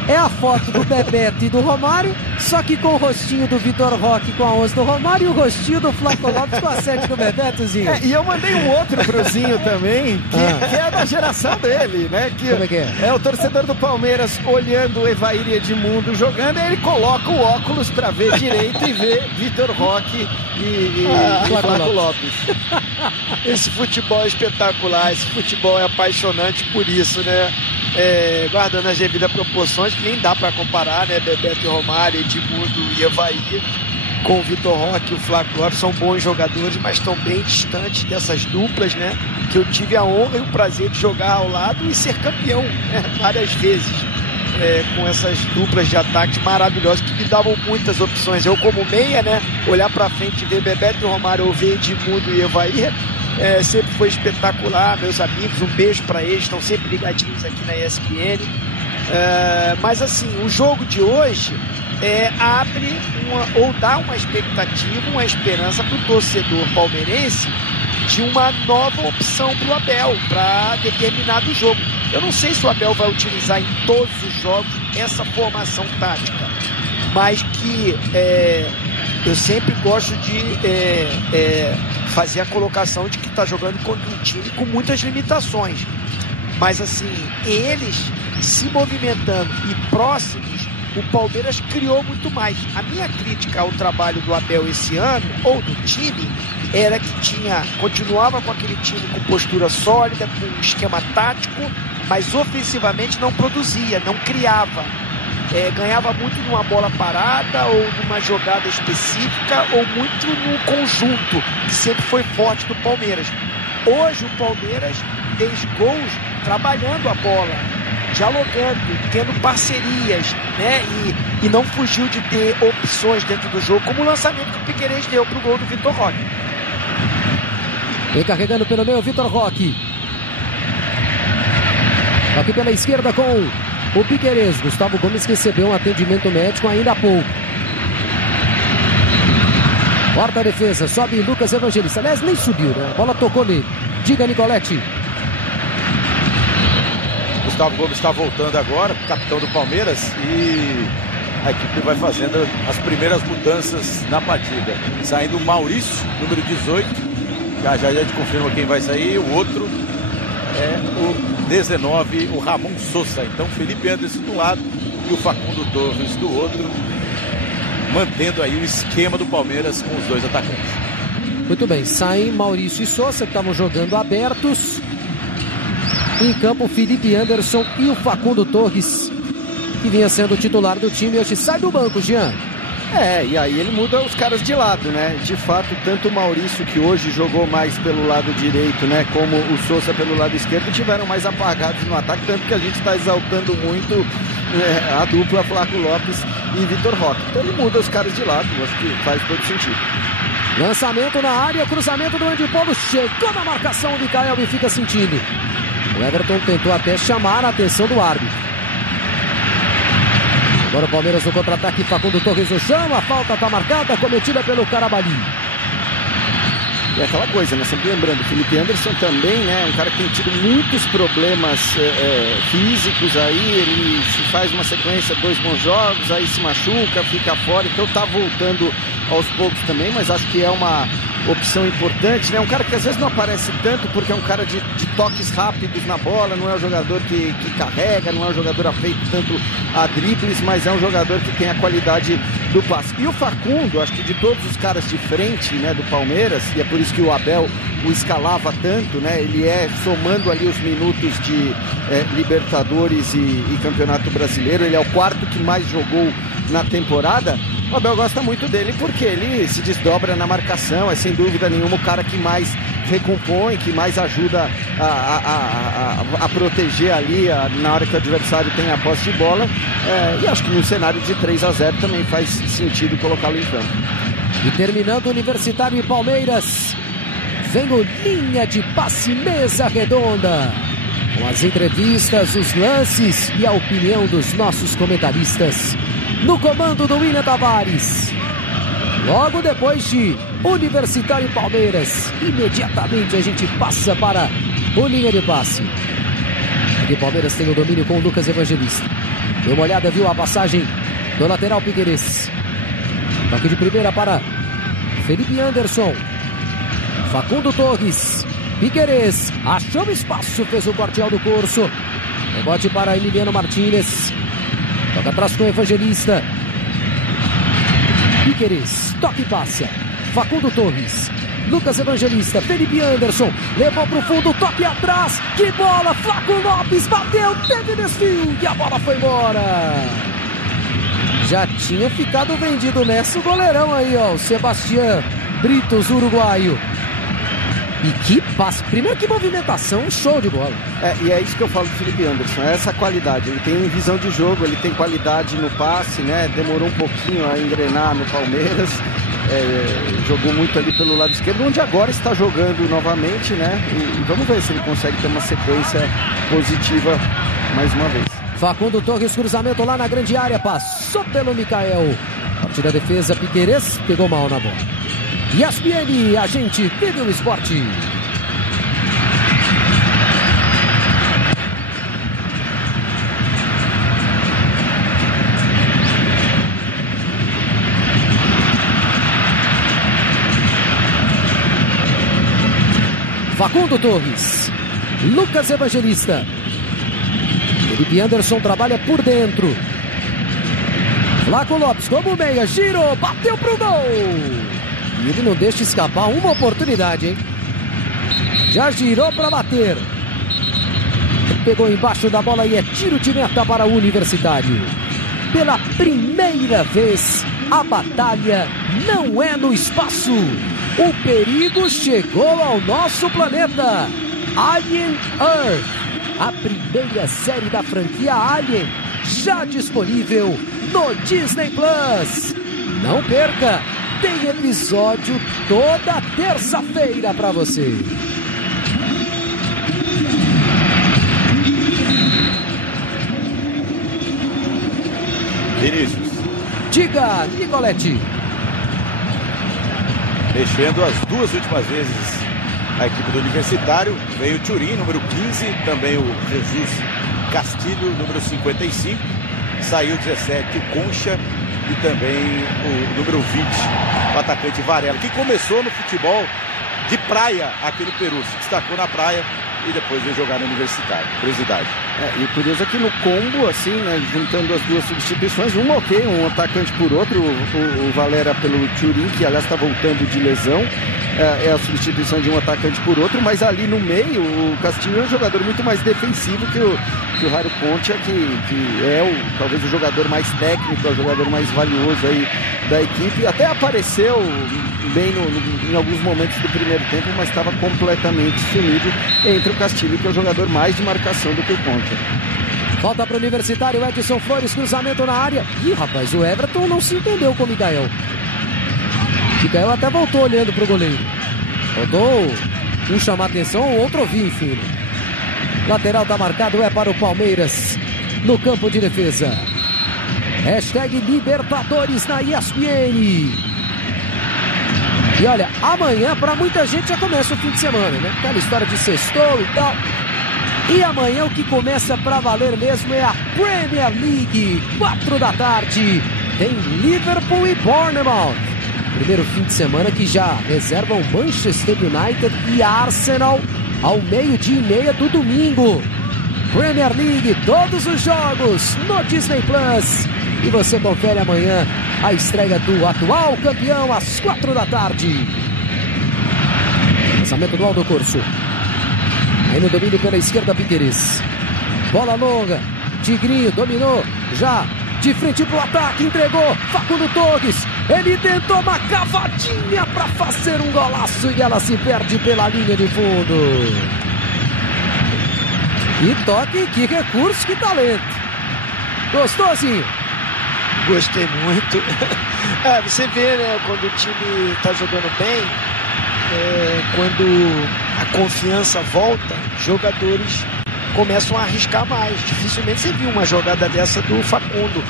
é a foto do Bebeto e do Romário, só que com o rostinho do Vitor Roque com a 11 do Romário e o rostinho do Flávio Lopes com a 7 do Bebetozinho. E eu mandei um outro pro Zinho também, que é da geração dele, né? Como é que é? É o torcedor do Palmeiras olhando o Evair e Edmundo jogando, aí ele coloca o óculos pra ver direito e vê Vitor Roque e Flávio Lopes. Esse futebol é espetacular, esse futebol é apaixonante por isso, né? Guardando as devidas proporções, que nem dá para comparar, né? Bebeto e Romário, Edmundo e Evair com o Vitor Roque e o Flávio Lopes são bons jogadores, mas estão bem distantes dessas duplas, né? Que eu tive a honra e o prazer de jogar ao lado e ser campeão, né? Várias vezes com essas duplas de ataque maravilhosas que me davam muitas opções. Eu como meia, né? Olhar para frente e ver Bebeto e Romário ou ver Edmundo e Evair sempre foi espetacular. Meus amigos, um beijo para eles, estão sempre ligadinhos aqui na ESPN. Mas assim, o jogo de hoje abre ou dá uma expectativa, uma esperança para o torcedor palmeirense de uma nova opção para o Abel, para determinado jogo. Eu não sei se o Abel vai utilizar em todos os jogos essa formação tática, mas que eu sempre gosto de fazer a colocação de que está jogando contra um time com muitas limitações. Mas assim, eles se movimentando e próximos, o Palmeiras criou muito mais. A minha crítica ao trabalho do Abel esse ano, ou do time, era que continuava com aquele time com postura sólida, com um esquema tático, mas ofensivamente não produzia, não criava. Ganhava muito numa bola parada ou numa jogada específica ou muito no conjunto, que sempre foi forte do Palmeiras. Hoje o Palmeiras fez gols trabalhando a bola, dialogando, tendo parcerias, né? E não fugiu de ter opções dentro do jogo, como o lançamento que o Piquerez deu para o gol do Vitor Roque. Vem carregando pelo meio o Vitor Roque. Aqui pela esquerda com o Piquerez. Gustavo Gomes recebeu um atendimento médico ainda há pouco. Corta a defesa, sobe Lucas Evangelista. Aliás, nem subiu, né? A bola tocou nele. Diga, Nicoletti. Gustavo Gomes está voltando agora, capitão do Palmeiras, e a equipe vai fazendo as primeiras mudanças na partida. Saindo o Maurício, número 18. Já te confirma quem vai sair. O outro é o 19, o Ramon Sousa. Então Felipe Anderson do lado e o Facundo Torres do outro, mantendo aí o esquema do Palmeiras com os dois atacantes. Muito bem, saem Maurício e Sousa, que estavam jogando abertos. Em campo, Felipe Anderson e o Facundo Torres, que vinha sendo o titular do time, hoje sai do banco, Jean. E aí ele muda os caras de lado, né? De fato, tanto o Maurício, que hoje jogou mais pelo lado direito, né? Como o Sousa pelo lado esquerdo, tiveram mais apagados no ataque, tanto que a gente está exaltando muito a dupla Flaco Lopes e Vitor Roque. Então ele muda os caras de lado, acho que faz todo sentido. Lançamento na área, cruzamento do Andy Paulo, chegou na marcação o Mikael e fica sentindo. O Everton tentou até chamar a atenção do árbitro. Agora o Palmeiras no contra-ataque, Facundo Torres no chão, a falta está marcada, cometida pelo Carabali. E é aquela coisa, né? Sempre lembrando, o Felipe Anderson também, né? Um cara que tem tido muitos problemas físicos aí, ele faz uma sequência, 2 bons jogos, aí se machuca, fica fora, então tá voltando aos poucos também, mas acho que é uma opção importante, né? Um cara que às vezes não aparece tanto porque é um cara de toques rápidos na bola, não é um jogador que carrega, não é um jogador afeito tanto a dribles, mas é um jogador que tem a qualidade do passe. E o Facundo, acho que de todos os caras de frente, né, do Palmeiras, e é por isso que o Abel o escalava tanto, né? Ele somando ali os minutos de Libertadores e Campeonato Brasileiro, ele é o 4º que mais jogou na temporada. O Abel gosta muito dele porque ele se desdobra na marcação, é sem dúvida nenhuma o cara que mais recompõe, que mais ajuda a proteger ali na hora que o adversário tem a posse de bola, e acho que no cenário de 3-0 também faz sentido colocá-lo em campo. E terminando Universitário e Palmeiras, vem o Linha de Passe Mesa Redonda, com as entrevistas, os lances e a opinião dos nossos comentaristas. No comando do William Tavares. Logo depois de Universitário e Palmeiras, imediatamente a gente passa para o Linha de Passe. Aqui Palmeiras tem o domínio com o Lucas Evangelista. Deu uma olhada, viu a passagem do lateral Piquerez. Toque de primeira para Felipe Anderson. Facundo Torres. Piquerez achou espaço, fez o corte do curso. Rebote para Emiliano Martínez. Toca atrás com o Evangelista. Piquerez, toque e passa. Facundo Torres. Lucas Evangelista, Felipe Anderson. Levou para o fundo, toque atrás. Que bola, Flaco Lopes bateu, teve desvio e a bola foi embora. Já tinha ficado vendido nessa o goleirão aí, ó. O Sebastián Britos, uruguaio. E que passe, primeiro que movimentação, show de bola. E é isso que eu falo do Felipe Anderson, é essa qualidade. Ele tem visão de jogo, ele tem qualidade no passe, né? Demorou um pouquinho a engrenar no Palmeiras, jogou muito ali pelo lado esquerdo, onde agora está jogando novamente, né? E vamos ver se ele consegue ter uma sequência positiva mais uma vez. Facundo Torres, cruzamento lá na grande área, passou pelo Mikael. Parte da defesa, Piquerez pegou mal na bola. ESPN, a gente vive o esporte. Facundo Torres, Lucas Evangelista. Felipe Anderson trabalha por dentro. Flaco Lopes como meia, girou, bateu pro gol. E ele não deixa escapar uma oportunidade, hein? Já girou para bater. Pegou embaixo da bola e é tiro de meta para o Universitário. Pela primeira vez, a batalha não é no espaço. O perigo chegou ao nosso planeta. Alien Earth, a primeira série da franquia Alien, já disponível no Disney Plus. Não perca! Tem episódio toda terça-feira para você. Vinícius. Diga, Nicolete. Mexendo as 2 últimas vezes a equipe do Universitário. Veio o Turim, número 15. Também o Jesus Castilho, número 55. Saiu 17, o Concha. E também o número 20, o atacante Varela, que começou no futebol de praia aqui no Peru, se destacou na praia e depois veio jogar no Universitário. Curiosidade. E o curioso é que no combo, assim, né, juntando as duas substituições, um atacante por outro, o Valera pelo Turin, que aliás está voltando de lesão, é a substituição de um atacante por outro, mas ali no meio, o Castilho é um jogador muito mais defensivo que o Jairo Concha, que é talvez o jogador mais técnico, o jogador mais valioso aí da equipe. Até apareceu bem em alguns momentos do primeiro tempo, mas estava completamente sumido entre o Castilho, que é o jogador mais de marcação do que o Concha. Volta para o Universitário, Edson Flores, cruzamento na área. Ih, rapaz, o Everton não se entendeu com o Mikael. Mikael até voltou olhando para o goleiro. Voltou um chamar atenção, o outro ouvir, enfim. Lateral tá marcado, é para o Palmeiras no campo de defesa. Hashtag Libertadores na ESPN. E olha, amanhã para muita gente já começa o fim de semana, né? Aquela história de sextou e tal. E amanhã o que começa para valer mesmo é a Premier League. 4 da tarde tem Liverpool e Bournemouth. Primeiro fim de semana que já reservam Manchester United e Arsenal ao 12:30 do domingo. Premier League, todos os jogos no Disney Plus. E você confere amanhã a estreia do atual campeão às 4 da tarde. Lançamento do Aldo Corso. Aí no domínio pela esquerda, Piqueires. Bola longa. Tigrinho dominou. Já de frente pro ataque. Entregou. Facundo Torres. Ele tentou uma cavadinha para fazer um golaço. E ela se perde pela linha de fundo. Que toque, que recurso, que talento. Gostou, assim? Gostei muito. Você vê, né, quando o time está jogando bem, quando a confiança volta, jogadores começam a arriscar mais. Dificilmente você viu uma jogada dessa do Facundo.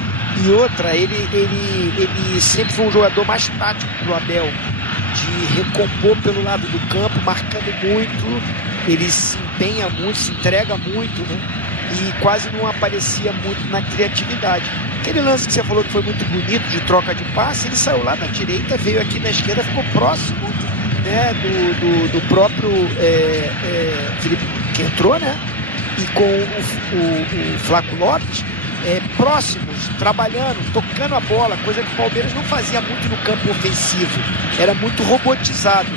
E outra, ele sempre foi um jogador mais tático pro Abel, de recompor pelo lado do campo, marcando muito. Ele se empenha muito, se entrega muito, né? E quase não aparecia muito na criatividade. Aquele lance que você falou que foi muito bonito, de troca de passe, ele saiu lá da direita, veio aqui na esquerda, ficou próximo, né, do próprio Felipe, que entrou, né? E com o Flaco Lopes próximos, trabalhando, tocando a bola, coisa que o Palmeiras não fazia muito no campo ofensivo, era muito robotizado.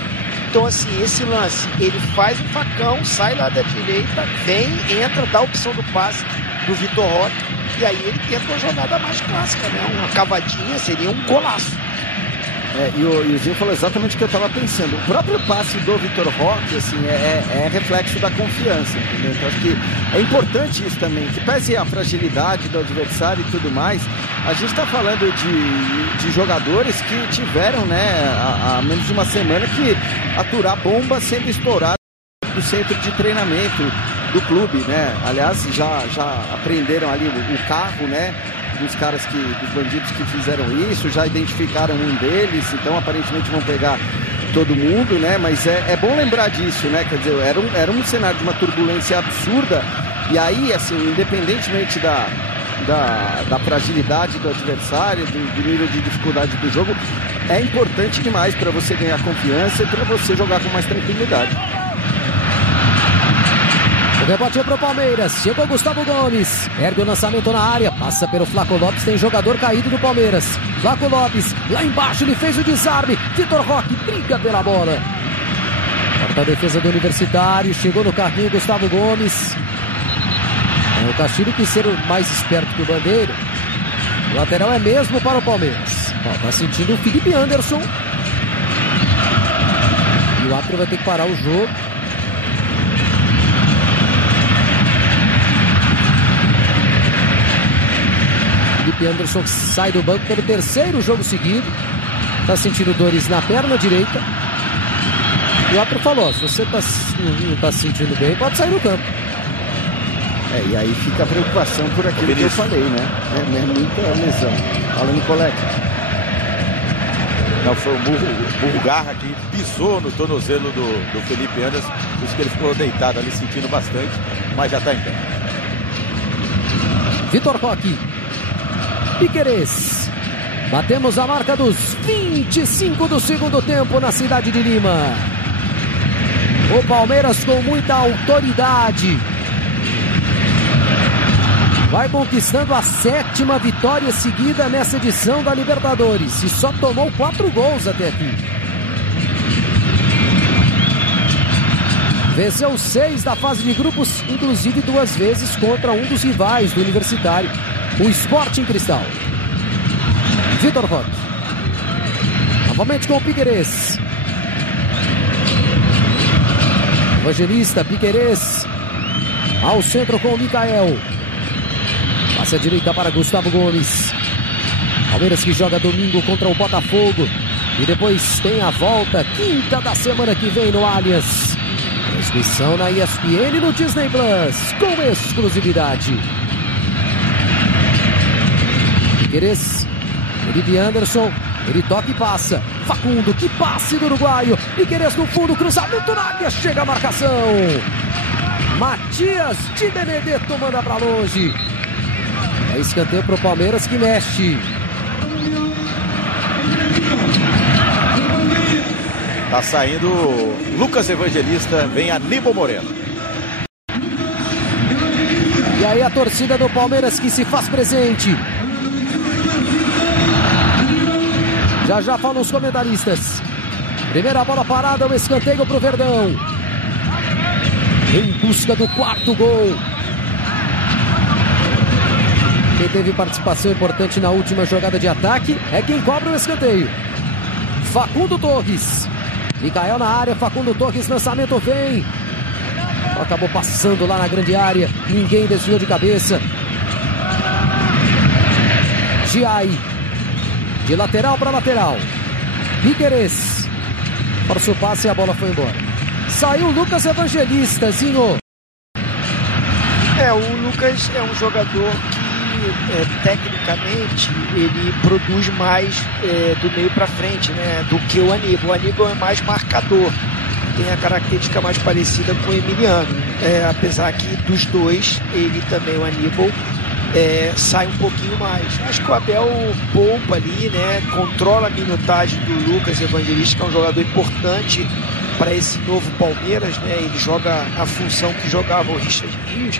Então, assim, esse lance, ele faz um facão, sai lá da direita, vem, entra, dá a opção do passe do Vitor Roque, e aí ele tenta uma jogada mais clássica, né? Uma cavadinha, seria um golaço. E o Zinho falou exatamente o que eu estava pensando. O próprio passe do Vitor Roque, assim, é reflexo da confiança, entendeu? Então, acho que é importante isso também, que pese a fragilidade do adversário e tudo mais, a gente está falando de jogadores que tiveram, né, há menos de uma semana que aturar bomba sendo explorada do centro de treinamento do clube, né? Aliás, já apreenderam ali o carro, né, dos bandidos que fizeram isso, já identificaram um deles, então aparentemente vão pegar todo mundo, né? Mas é bom lembrar disso, né? Quer dizer, era um cenário de uma turbulência absurda, e aí, assim, independentemente da fragilidade do adversário, do nível de dificuldade do jogo, é importante demais para você ganhar confiança e para você jogar com mais tranquilidade. O rebote é para o Palmeiras. Chegou Gustavo Gomes. Ergue o lançamento na área. Passa pelo Flaco Lopes. Tem jogador caído do Palmeiras. Flaco Lopes. Lá embaixo ele fez o desarme. Vitor Roque briga pela bola. Corta a defesa do Universitário. Chegou no carrinho Gustavo Gomes. O Castilho quis ser o mais esperto que o Bandeira. O lateral é mesmo para o Palmeiras. Está sentindo o Felipe Anderson. E o árbitro vai ter que parar o jogo. Felipe Anderson sai do banco pelo terceiro jogo seguido. Está sentindo dores na perna direita. E o árbitro falou: se você não está se sentindo bem, pode sair do campo. E aí fica a preocupação por aquilo que eu falei, né? É muita lesão. Fala, Nicolete. Não, foi o burro Garra que pisou no tornozelo do Felipe Anderson. Por isso que ele ficou deitado ali, sentindo bastante, mas já está em pé. Vitor Roque. Piqueires. Batemos a marca dos 25 do segundo tempo na cidade de Lima. O Palmeiras com muita autoridade vai conquistando a 7ª vitória seguida nessa edição da Libertadores e só tomou 4 gols até aqui. Venceu 6 da fase de grupos, inclusive 2 vezes contra um dos rivais do Universitário, o Sporting Cristal. Vitor Roque. Novamente com o Piquerez. Evangelista, Piquerez. Ao centro com o Mikael. Passa a direita para Gustavo Gomes. Palmeiras que joga domingo contra o Botafogo. E depois tem a volta, 5ª da semana que vem no Allianz. Transmissão na ESPN e no Disney Plus, com exclusividade. Piquerez, Felipe Anderson, ele toca e passa. Facundo, que passe do uruguaio. Piquerez no fundo, cruzamento na área, chega a marcação. Matias de Benedetto manda pra longe. É escanteio pro Palmeiras que mexe. Tá saindo Lucas Evangelista, vem Aníbal Moreno. E aí a torcida do Palmeiras que se faz presente. Já falam os comentaristas. Primeira bola parada, o escanteio pro Verdão. Em busca do 4º gol. Quem teve participação importante na última jogada de ataque é quem cobra o escanteio. Facundo Torres. Mikael na área, Facundo Torres, lançamento vem. Acabou passando lá na grande área. Ninguém desviou de cabeça. Giai. De lateral para lateral. Piquerez. Força o passe e a bola foi embora. Saiu o Lucas Evangelista, Zinho. O Lucas é um jogador que tecnicamente ele produz mais do meio para frente, né, do que o Aníbal. O Aníbal é mais marcador, tem a característica mais parecida com o Emiliano, apesar que dos dois, ele também, o Aníbal, sai um pouquinho mais. Acho que o Abel poupa ali, né, controla a minutagem do Lucas Evangelista, que é um jogador importante para esse novo Palmeiras, né, ele joga a função que jogava o Richard Rios.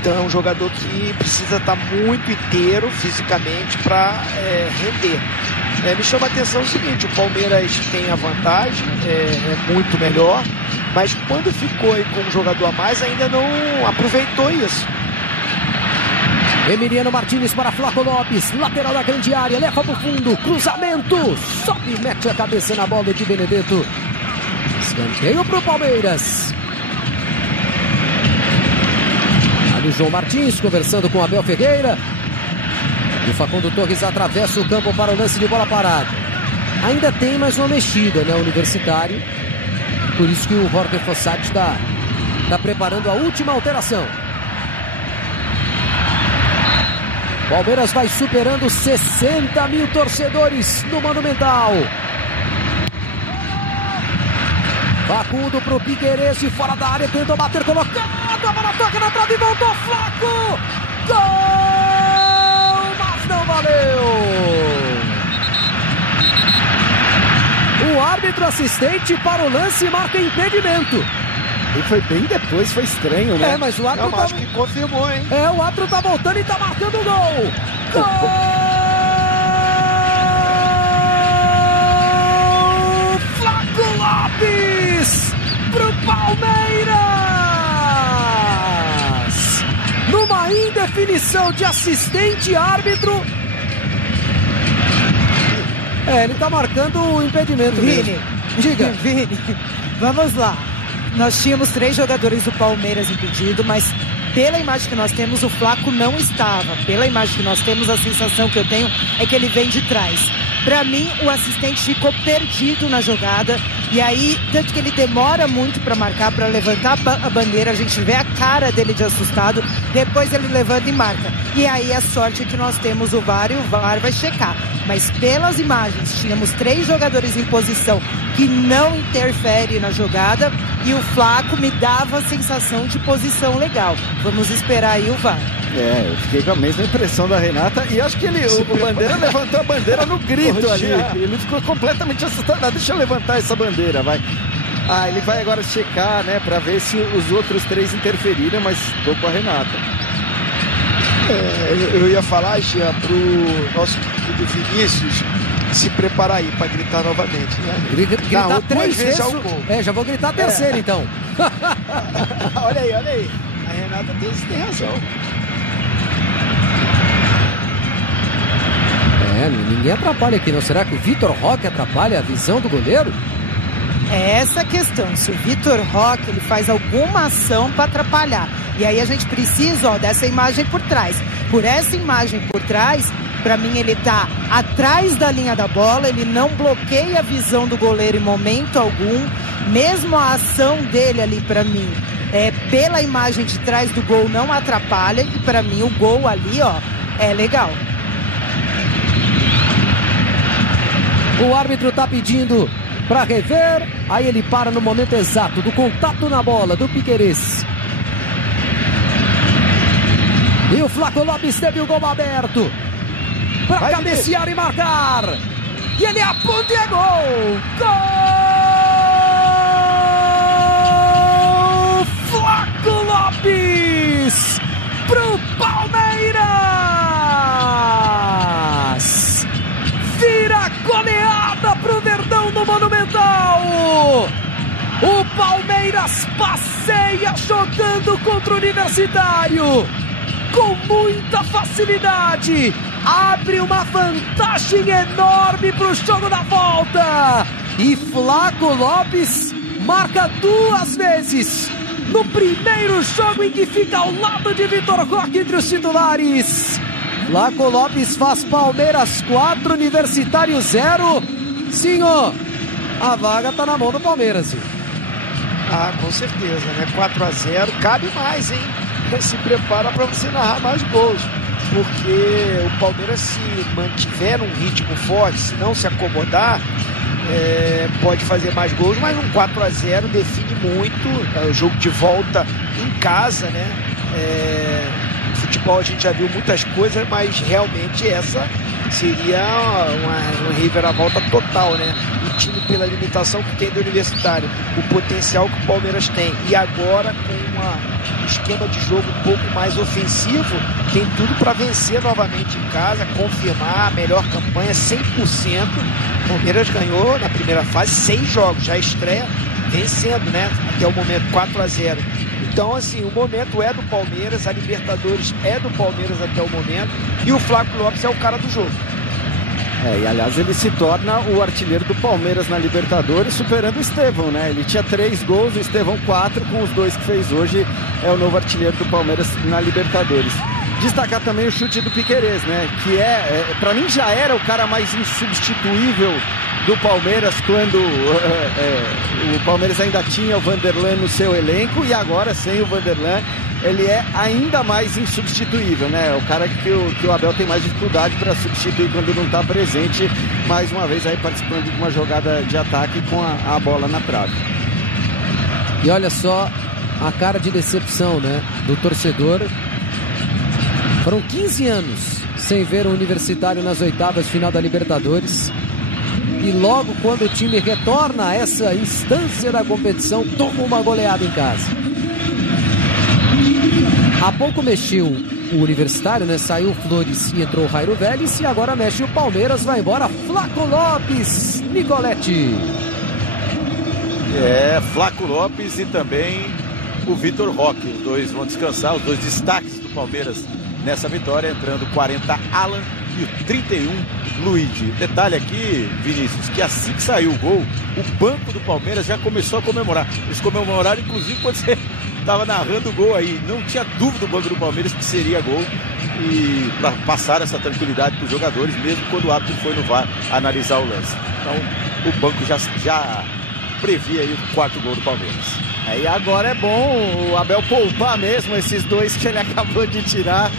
Então é um jogador que precisa estar muito inteiro fisicamente para render. Me chama a atenção o seguinte, o Palmeiras tem a vantagem, é muito melhor, mas quando ficou aí com um jogador a mais ainda não aproveitou isso. Emiliano Martins para Flaco Lopes, lateral da grande área, leva para o fundo, cruzamento, sobe e mete a cabeça na bola de Benedetto. Escanteio para o Palmeiras. O João Martins conversando com Abel Ferreira. E o Facundo Torres atravessa o campo para o lance de bola parada. Ainda tem mais uma mexida, né? Universitário. Por isso que o Jorge Fossati está preparando a última alteração. Palmeiras vai superando 60 mil torcedores no Monumental. Facundo pro Piquerez de fora da área, tentou bater, colocado, a bola toca na trave e voltou, Flaco! Gol! Mas não valeu! O árbitro assistente para o lance marca impedimento. E foi bem depois, foi estranho, né? Mas o árbitro acho que confirmou, hein? o árbitro tá voltando e tá marcando o gol! Gol! Pro Palmeiras! Numa indefinição de assistente árbitro. Ele tá marcando o impedimento. Vini, diga. Vini, vamos lá. Nós tínhamos 3 jogadores do Palmeiras impedido, mas pela imagem que nós temos, o Flaco não estava. Pela imagem que nós temos, a sensação que eu tenho é que ele vem de trás. Para mim, o assistente ficou perdido na jogada. E aí, tanto que ele demora muito para marcar, para levantar a bandeira. A gente vê a cara dele de assustado. Depois ele levanta e marca. E aí, a sorte é que nós temos o VAR e o VAR vai checar. Mas pelas imagens, tínhamos 3 jogadores em posição que não interferem na jogada. E o Flaco me dava a sensação de posição legal. Vamos esperar aí o VAR. Eu fiquei com a mesma impressão da Renata. E acho que o Bandeira levantou a bandeira no grito ali. Ele ficou completamente assustado. Deixa eu levantar essa bandeira, vai. Ele vai agora checar, né, para ver se os outros 3 interferiram, mas tô com a Renata. Eu ia falar, Jean, pro nosso querido Vinícius se preparar aí para gritar novamente, né? Gritar 3 vezes ao gol. Já vou gritar a terceira, então. Olha aí. A Renata tem razão. Ninguém atrapalha aqui, não? Será que o Vitor Roque atrapalha a visão do goleiro? É essa a questão. Se o Vitor Roque ele faz alguma ação para atrapalhar. E aí a gente precisa dessa imagem por trás. Por essa imagem por trás, para mim ele tá atrás da linha da bola, ele não bloqueia a visão do goleiro em momento algum. Mesmo a ação dele ali, para mim, pela imagem de trás do gol não atrapalha. E para mim o gol ali, é legal. O árbitro tá pedindo para rever, aí ele para no momento exato do contato na bola do Piquerez. E o Flaco Lopes teve o gol aberto para cabecear e marcar. E ele aponta e é gol! Gol! Flaco Lopes pro Palmeiras! Vira goleada pro Verdão no Monumental. O Palmeiras passeia jogando contra o Universitário com muita facilidade. Abre uma vantagem enorme pro jogo da volta. E Flaco Lopes marca 2 vezes no primeiro jogo em que fica ao lado de Vitor Roque entre os titulares. Flaco Lopes faz Palmeiras 4, Universitário 0. Sim, a vaga tá na mão do Palmeiras. Com certeza, né? 4-0, cabe mais, hein? Se prepara para você narrar mais gols, porque o Palmeiras, se mantiver um ritmo forte, se não se acomodar, pode fazer mais gols, mas um 4-0 define muito. O jogo de volta em casa, né? Futebol a gente já viu muitas coisas, mas realmente essa seria uma reviravolta total, né? O time, pela limitação que tem do Universitário, o potencial que o Palmeiras tem, e agora com um esquema de jogo um pouco mais ofensivo, tem tudo para vencer novamente em casa, confirmar a melhor campanha 100%. O Palmeiras ganhou na primeira fase 6 jogos, já estreia vencendo, né? Até o momento 4-0. Então, assim, o momento é do Palmeiras, a Libertadores é do Palmeiras até o momento, e o Flaco Lopes é o cara do jogo. E aliás ele se torna o artilheiro do Palmeiras na Libertadores, superando o Estevão, né? Ele tinha 3 gols, o Estevão 4, com os 2 que fez hoje, é o novo artilheiro do Palmeiras na Libertadores. Destacar também o chute do Piquerez, né? Que pra mim já era o cara mais insubstituível do Palmeiras quando o Palmeiras ainda tinha o Vanderlan no seu elenco, e agora sem o Vanderlan ele é ainda mais insubstituível, né? O cara que o Abel tem mais dificuldade para substituir quando não está presente, mais uma vez aí participando de uma jogada de ataque com a bola na trave. E olha só a cara de decepção, né, do torcedor. Foram 15 anos sem ver o Universitário nas oitavas de final da Libertadores. E logo quando o time retorna a essa instância da competição, toma uma goleada em casa. Há pouco mexeu o Universitário, né? Saiu o Flores e entrou o Jairo Vélez. E agora mexe o Palmeiras, vai embora Flaco Lopes, Nicolete. Flaco Lopes e também o Vitor Roque. Os dois vão descansar, os 2 destaques do Palmeiras nessa vitória, entrando 40 Alan e o 31 Luigi. Detalhe aqui, Vinícius, que assim que saiu o gol, o banco do Palmeiras já começou a comemorar. Eles comemoraram inclusive quando você estava narrando o gol aí. Não tinha dúvida o banco do Palmeiras que seria gol, e para passar essa tranquilidade para os jogadores, mesmo quando o árbitro foi no VAR analisar o lance. Então o banco já previa aí o 4º gol do Palmeiras. E agora é bom o Abel poupar mesmo esses 2 que ele acabou de tirar,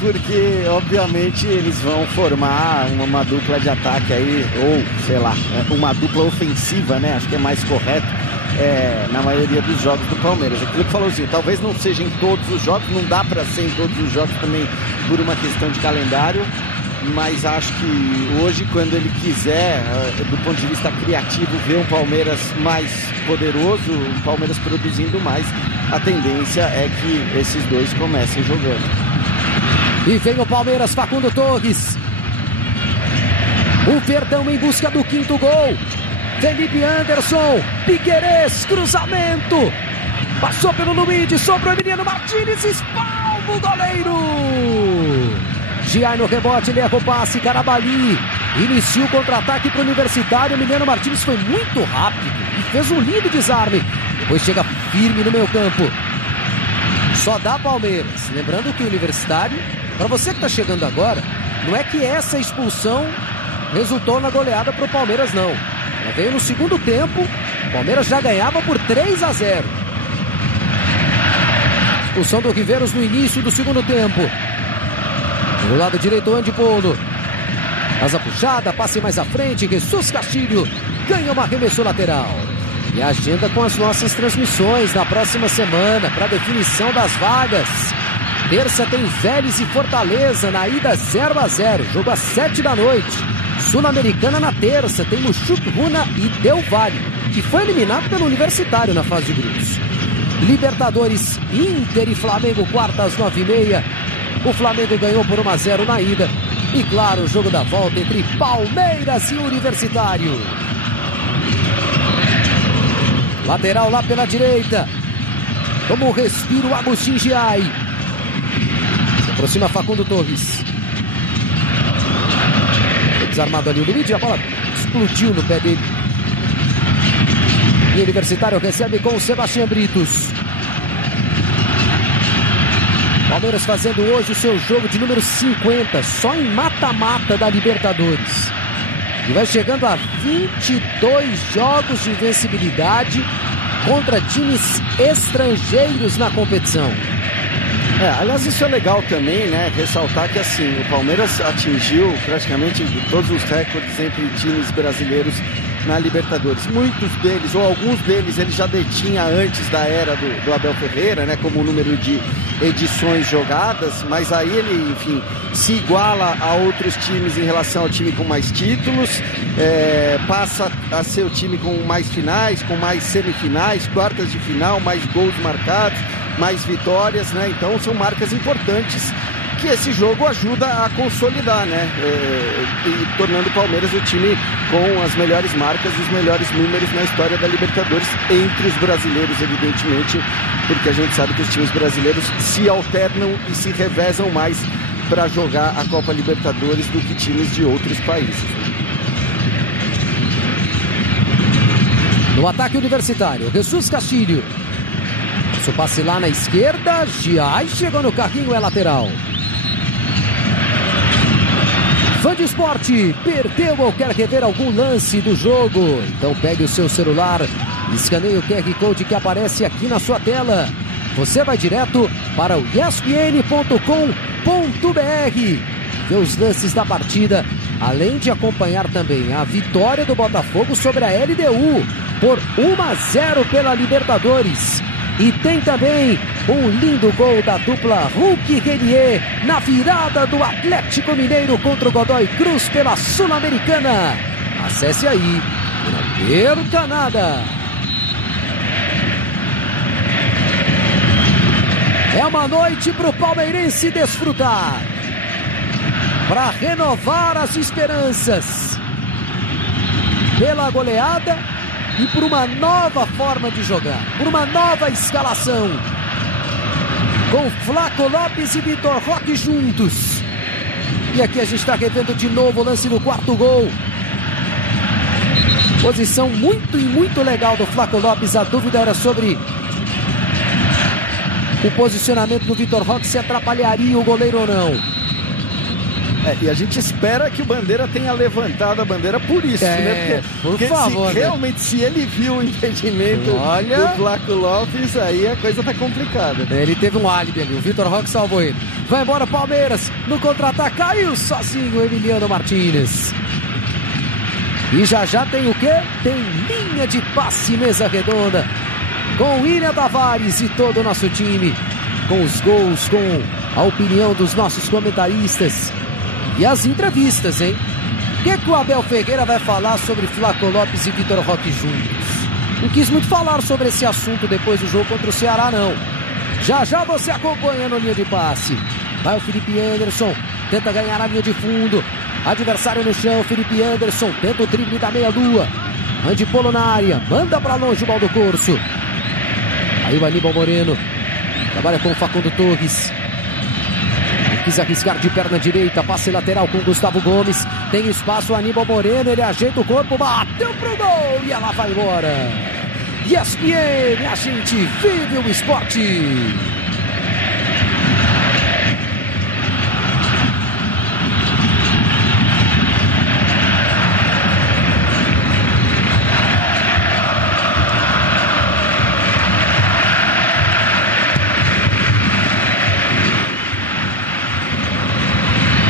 porque obviamente eles vão formar uma dupla de ataque aí, ou sei lá, uma dupla ofensiva, né? Acho que é mais correto na maioria dos jogos do Palmeiras. Aquilo que falou assim, talvez não seja em todos os jogos, não dá para ser em todos os jogos também por uma questão de calendário, mas acho que hoje, quando ele quiser, do ponto de vista criativo, ver um Palmeiras mais poderoso, um Palmeiras produzindo mais, a tendência é que esses dois comecem jogando. E vem o Palmeiras, Facundo Torres. O Verdão em busca do 5º gol. Felipe Anderson, Piquerez, cruzamento. Passou pelo Luiz, sobrou o Emiliano Martínez, espalma o goleiro. Giai no rebote, leva o passe, Carabali. Inicia o contra-ataque para o Universitário. Emiliano Martínez foi muito rápido e fez um lindo desarme. Depois chega firme no meio campo. Só dá Palmeiras. Lembrando que o Universitário, para você que está chegando agora, não é que essa expulsão resultou na goleada para o Palmeiras, não. Ela veio no segundo tempo, o Palmeiras já ganhava por 3-0. Expulsão do Riveiros no início do segundo tempo. Do lado direito, Andy Polo. Faz a puxada, passe mais à frente, Jesus Castilho ganha uma arremesso lateral. E a agenda com as nossas transmissões na próxima semana para definição das vagas. Terça tem Vélez e Fortaleza na ida 0-0, jogo às 7 da noite. Sul-Americana na terça, tem Muxuc, Runa e Del Valle, que foi eliminado pelo Universitário na fase de grupos. Libertadores, Inter e Flamengo, quarta às 9h30. O Flamengo ganhou por 1-0 na ida. E claro, o jogo da volta entre Palmeiras e Universitário. Lateral lá pela direita. Toma um respiro, Agustin Giai. Se aproxima Facundo Torres. Desarmado ali o Luiz, a bola explodiu no pé dele. E o Universitário recebe com o Sebastião Britos. Palmeiras fazendo hoje o seu jogo de número 50, só em mata-mata da Libertadores. E vai chegando a 22 jogos de invencibilidade contra times estrangeiros na competição. Aliás, isso é legal também, né? Ressaltar que assim, o Palmeiras atingiu praticamente todos os recordes entre times brasileiros na Libertadores. Muitos deles, ou alguns deles, ele já detinha antes da era do Abel Ferreira, né? Como o número de edições jogadas, mas aí ele, enfim, se iguala a outros times em relação ao time com mais títulos, passa a ser o time com mais finais, com mais semifinais, quartas de final, mais gols marcados, mais vitórias, né? Então são marcas importantes que esse jogo ajuda a consolidar, né? E tornando o Palmeiras o time com as melhores marcas e os melhores números na história da Libertadores, entre os brasileiros, evidentemente, porque a gente sabe que os times brasileiros se alternam e se revezam mais para jogar a Copa Libertadores do que times de outros países. No ataque Universitário, Jesus Castilho. O passe lá na esquerda, Giai chegou no carrinho, é lateral. Fã de esporte, perdeu ou quer rever algum lance do jogo? Então pegue o seu celular, escaneie o QR Code que aparece aqui na sua tela. Você vai direto para o espn.com.br. Vê os lances da partida, além de acompanhar também a vitória do Botafogo sobre a LDU por 1-0 pela Libertadores. E tem também um lindo gol da dupla Hulk e Renier na virada do Atlético Mineiro contra o Godoy Cruz pela Sul-Americana. Acesse aí, não perca nada. É uma noite para o palmeirense desfrutar, para renovar as esperanças pela goleada e por uma nova forma de jogar, por uma nova escalação, com Flaco Lopes e Vitor Roque juntos. E aqui a gente está revendo de novo o lance do quarto gol. Posição muito legal do Flaco Lopes. A dúvida era sobre o posicionamento do Vitor Roque, se atrapalharia o goleiro ou não. E a gente espera que o Bandeira tenha levantado a bandeira por isso, né? Porque por favor, realmente, se ele viu o impedimento do Flaco Lopes, aí a coisa tá complicada. Ele teve um álibi ali, o Vitor Roque salvou ele. Vai embora Palmeiras, no contra-ataque, caiu sozinho o Emiliano Martínez. E já tem o quê? Tem linha de passe, mesa redonda, com William Tavares e todo o nosso time, com os gols, com a opinião dos nossos comentaristas. E as entrevistas, hein? O que o Abel Ferreira vai falar sobre Flaco Lopes e Vitor Roque juntos? Não quis muito falar sobre esse assunto depois do jogo contra o Ceará, não. Já você acompanha na linha de passe. Vai o Felipe Anderson, tenta ganhar a linha de fundo. Adversário no chão, Felipe Anderson tenta o drible da meia-lua. Andipolo na área, manda pra longe o Baldo Corso. Aí o Aníbal Moreno trabalha com o Facundo Torres. Quis arriscar de perna direita, passe lateral com Gustavo Gomes. Tem espaço o Aníbal Moreno, ele ajeita o corpo, bateu pro gol e ela vai embora. ESPN, a gente vive o esporte.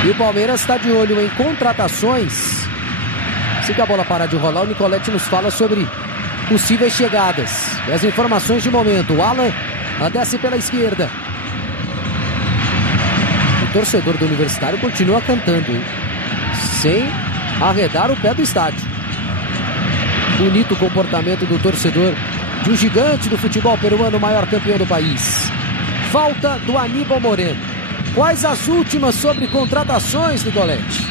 E o Palmeiras está de olho em contratações. Se a bola parar de rolar, o Nicoletti nos fala sobre possíveis chegadas. E as informações de momento. O Alan desce pela esquerda. O torcedor do Universitário continua cantando, hein? Sem arredar o pé do estádio. Bonito o comportamento do torcedor de um gigante do futebol peruano, o maior campeão do país. Falta do Aníbal Moreno. Quais as últimas sobre contratações, Nicoletti?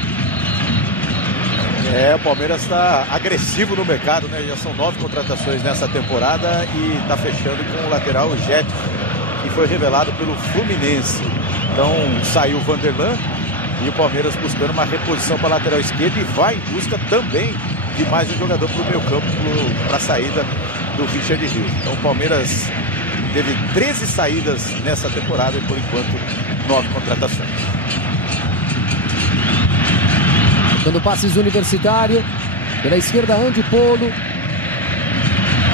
O Palmeiras está agressivo no mercado, né? Já são 9 contratações nessa temporada e está fechando com o lateral Jet, que foi revelado pelo Fluminense. Então saiu o Vanderlan e o Palmeiras buscando uma reposição para a lateral esquerda e vai em busca também de mais um jogador para o meio campo para a saída do Richard Rios. Então o Palmeiras teve 13 saídas nessa temporada e por enquanto 9 contratações. Dando passes Universitário. Pela esquerda, Andipolo.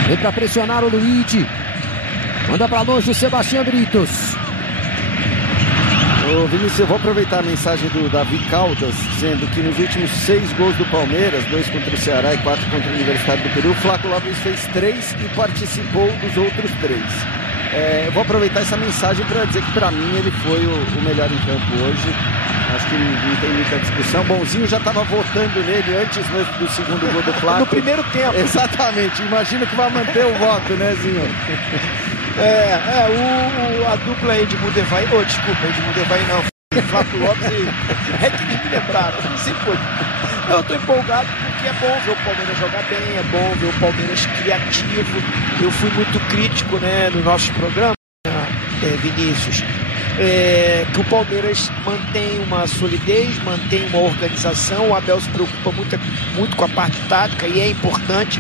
Vem para pressionar o Luigi. Manda para longe o Sebastião Britos. Ô Vinícius, eu vou aproveitar a mensagem do Davi Caldas, dizendo que nos últimos 6 gols do Palmeiras, 2 contra o Ceará e 4 contra o Universitário do Peru, o Flaco Lopes fez 3 e participou dos outros 3. Eu vou aproveitar essa mensagem para dizer que para mim ele foi o melhor em campo hoje. Acho que não tem muita discussão. Bonzinho já estava votando nele antes mesmo do segundo gol do Flaco. No primeiro tempo. Exatamente. Imagino que vai manter o voto, né, Zinho? A dupla Edmundo Evaí, Edmundo Evaí não, Flaco Lopes é que me lembraram, não sei por. Eu estou empolgado porque é bom ver o Palmeiras jogar bem, é bom ver o Palmeiras criativo. Eu fui muito crítico, né, no nosso programa, Vinícius, que o Palmeiras mantém uma solidez, mantém uma organização. O Abel se preocupa muito com a parte tática e é importante.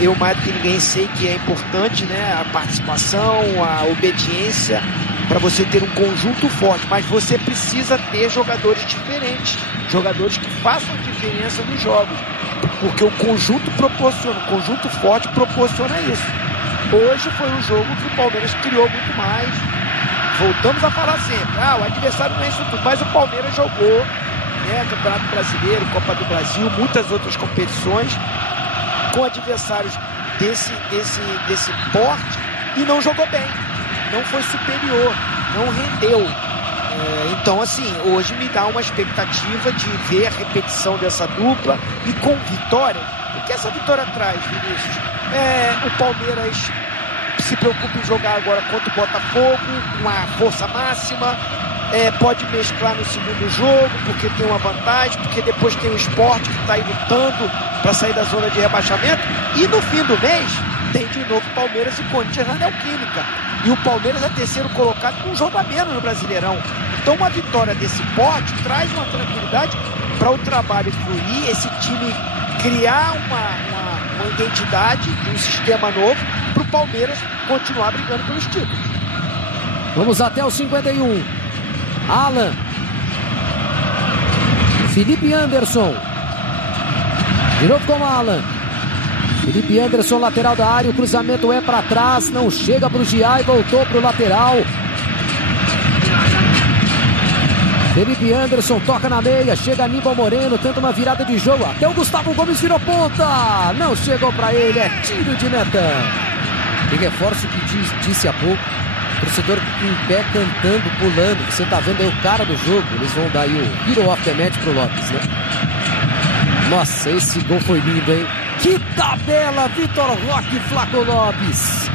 Eu mais do que ninguém sei que é importante, né, a participação, a obediência, para você ter um conjunto forte, mas você precisa ter jogadores diferentes, jogadores que façam diferença nos jogos, porque o conjunto forte proporciona isso. Hoje foi um jogo que o Palmeiras criou muito mais. Voltamos a falar sempre, o adversário não é isso tudo, mas o Palmeiras jogou, né, Campeonato Brasileiro, Copa do Brasil, muitas outras competições com adversários desse porte e não jogou bem, não foi superior, não rendeu. Então, assim, hoje me dá uma expectativa de ver a repetição dessa dupla e com vitória. O que essa vitória traz, Vinícius? O Palmeiras se preocupa em jogar agora contra o Botafogo, com a força máxima. Pode mesclar no segundo jogo, porque tem uma vantagem, porque depois tem o Sport que está aí lutando para sair da zona de rebaixamento. E no fim do mês, tem de novo Palmeiras e Corinthians na Neoquímica. E o Palmeiras é terceiro colocado com um jogo a menos no Brasileirão. Então uma vitória desse porte traz uma tranquilidade para o trabalho fluir, esse time criar uma identidade, um sistema novo, para o Palmeiras continuar brigando pelos títulos. Vamos até o 51. Alan. Felipe Anderson. De novo com o Alan. Felipe Anderson, lateral da área. O cruzamento é para trás. Não chega para o Gia e voltou para o lateral. Felipe Anderson toca na meia. Chega Aníbal Moreno. Tenta uma virada de jogo. Até o Gustavo Gomes virou ponta. Não chegou para ele. É tiro de meta. E reforço que disse há pouco. Torcedor em pé, cantando, pulando. Você tá vendo aí o cara do jogo. Eles vão dar aí o Hero of the Match pro Lopes, né? Nossa, esse gol foi lindo, hein? Que tabela, Vitor Roque, Flaco Lopes.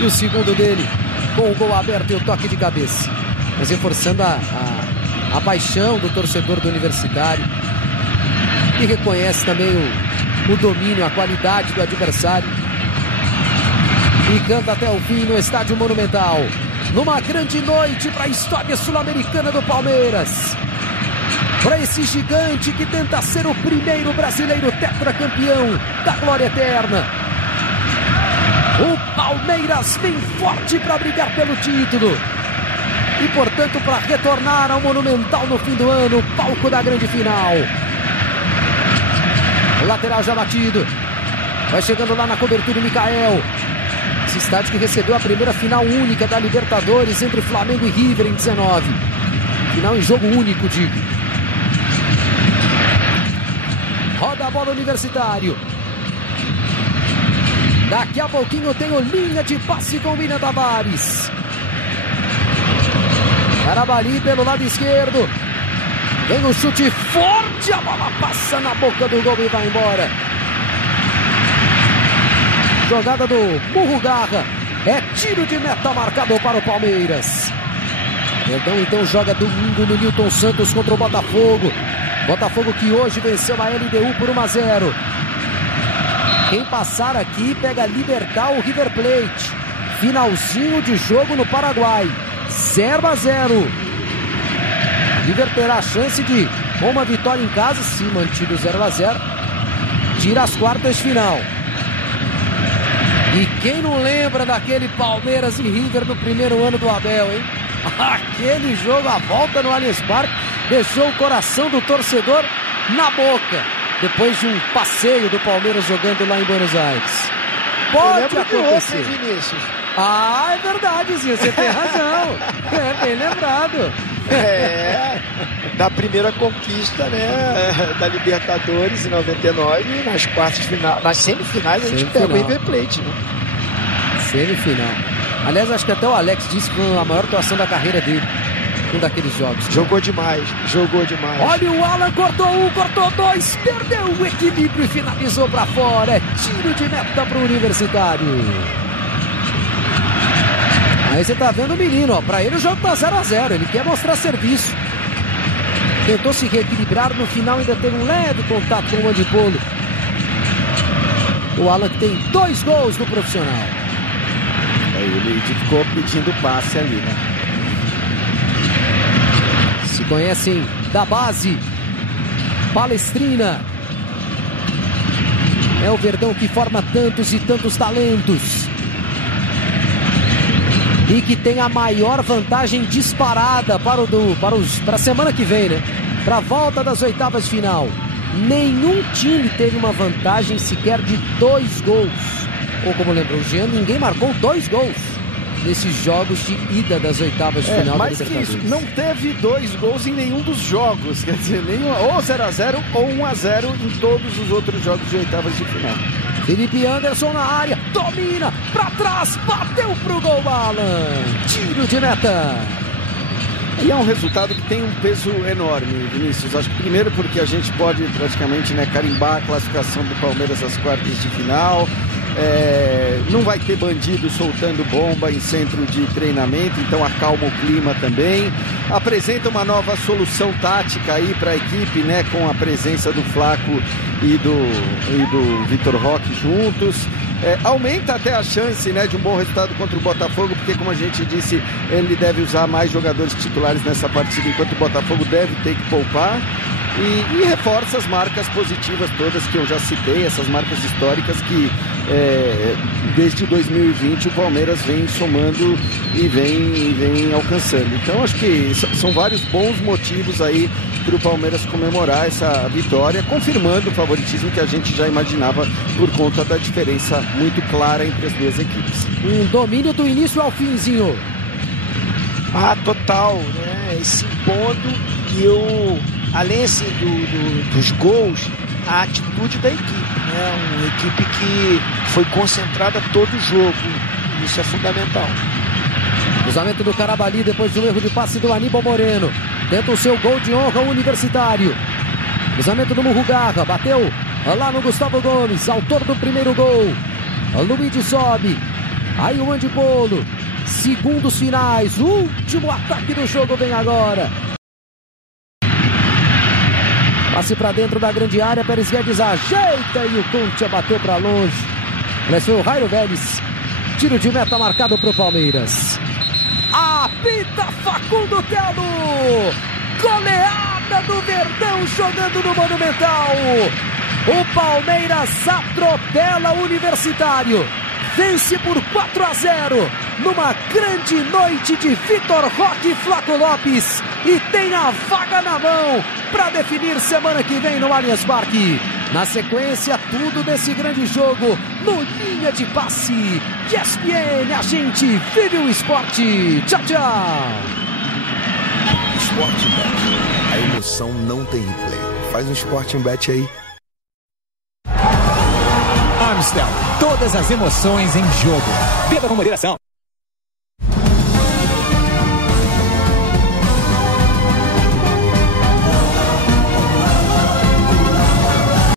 E o segundo dele, com o gol aberto e o toque de cabeça. Mas reforçando a paixão do torcedor do Universitário. E reconhece também o domínio, a qualidade do adversário. E canta até o fim no Estádio Monumental. Numa grande noite para a história sul-americana do Palmeiras. Para esse gigante que tenta ser o primeiro brasileiro tetracampeão da glória eterna. O Palmeiras vem forte para brigar pelo título. E, portanto, para retornar ao Monumental no fim do ano, palco da grande final. O lateral já batido. Vai chegando lá na cobertura o Micael. Esse estádio que recebeu a primeira final única da Libertadores entre Flamengo e River em 19. Final em jogo único, digo. Roda a bola Universitário. Daqui a pouquinho tem o linha de passe com o William Tavares. Carabali pelo lado esquerdo. Vem o chute forte. A bola passa na boca do gol e vai embora. Jogada do Burro Garra. É tiro de meta marcado para o Palmeiras. Verdão então joga domingo no Newton Santos contra o Botafogo. Botafogo que hoje venceu a LDU por 1-0. Quem passar aqui pega Libertad ou River Plate. Finalzinho de jogo no Paraguai. 0-0. River terá a chance de, com uma vitória em casa, se mantido 0-0, tira as quartas de final. E quem não lembra daquele Palmeiras e River no primeiro ano do Abel, hein? Aquele jogo, a volta no Allianz Parque, deixou o coração do torcedor na boca, depois de um passeio do Palmeiras jogando lá em Buenos Aires. Pode acontecer. Vinícius. Ah, é verdade, Zinho, você tem razão. É bem lembrado. Da primeira conquista, né, da Libertadores em 99, nas quartas de final, nas semifinais a gente pegou o River Plate, né? Semifinal. Aliás, acho que até o Alex disse que foi a maior atuação da carreira dele, um daqueles jogos. Jogou demais. Olha, o Alan cortou um, cortou dois, perdeu o equilíbrio e finalizou pra fora. É tiro de meta pro Universitário. Aí você tá vendo o menino, ó. Pra ele o jogo tá 0-0. Ele quer mostrar serviço. Tentou se reequilibrar. No final ainda teve um leve contato com o Mandipolo. O Alan que tem 2 gols no profissional. Ele ficou pedindo passe ali, né? Se conhecem da base. Palestrina. É o Verdão que forma tantos e tantos talentos. E que tem a maior vantagem disparada para a semana que vem, né? Para a volta das oitavas de final. Nenhum time teve uma vantagem sequer de 2 gols. Ou como lembrou o Jean, ninguém marcou 2 gols nesses jogos de ida das oitavas de final da Libertadores. Que isso, não teve 2 gols em nenhum dos jogos. Quer dizer, ou 0-0 ou 1-0 em todos os outros jogos de oitavas de final. Felipe Anderson na área, domina, pra trás, bateu pro gol, Alan. Tiro de meta. E é um resultado que tem um peso enorme, Vinícius. Acho que primeiro porque a gente pode praticamente, né, carimbar a classificação do Palmeiras às quartas de final. Não vai ter bandido soltando bomba em centro de treinamento, então acalma o clima também. Apresenta uma nova solução tática aí para a equipe, né, com a presença do Flaco e do Vitor Roque juntos. Aumenta até a chance, né, de um bom resultado contra o Botafogo, porque, como a gente disse, ele deve usar mais jogadores titulares nessa partida, enquanto o Botafogo deve ter que poupar. E reforça as marcas positivas todas que eu já citei, essas marcas históricas que desde 2020 o Palmeiras vem somando e vem alcançando. Então acho que são vários bons motivos aí para o Palmeiras comemorar essa vitória, confirmando o favoritismo que a gente já imaginava por conta da diferença muito clara entre as duas equipes. Um domínio do início ao finzinho. Total, né? Se impondo e além assim, dos gols, a atitude da equipe, né? Uma equipe que foi concentrada todo o jogo. Isso é fundamental. Cruzamento do Carabali depois do erro de passe do Aníbal Moreno. Tenta o seu gol de honra Universitário. Cruzamento do Murrugarra. Bateu lá no Gustavo Gomes, autor do primeiro gol. Luigi sobe. Aí o Andipolo. Segundos finais. O último ataque do jogo vem agora. Passe para dentro da grande área. Pérez Guedes ajeita e o Concha bateu para longe. Esse foi o Jairo Vélez. Tiro de meta marcado para o Palmeiras. Apita Facundo Telo. Goleada do Verdão jogando no Monumental. O Palmeiras atropela o Universitário. Vence por 4-0 numa grande noite de Vitor Roque e Flaco Lopes. E tem a vaga na mão para definir semana que vem no Allianz Parque. Na sequência, tudo desse grande jogo no Linha de Passe. ESPN, a gente vive o esporte. Tchau, tchau. Sportingbet. A emoção não tem replay. Faz um Sportingbet aí. Amstel. Todas as emoções em jogo. Beba com moderação.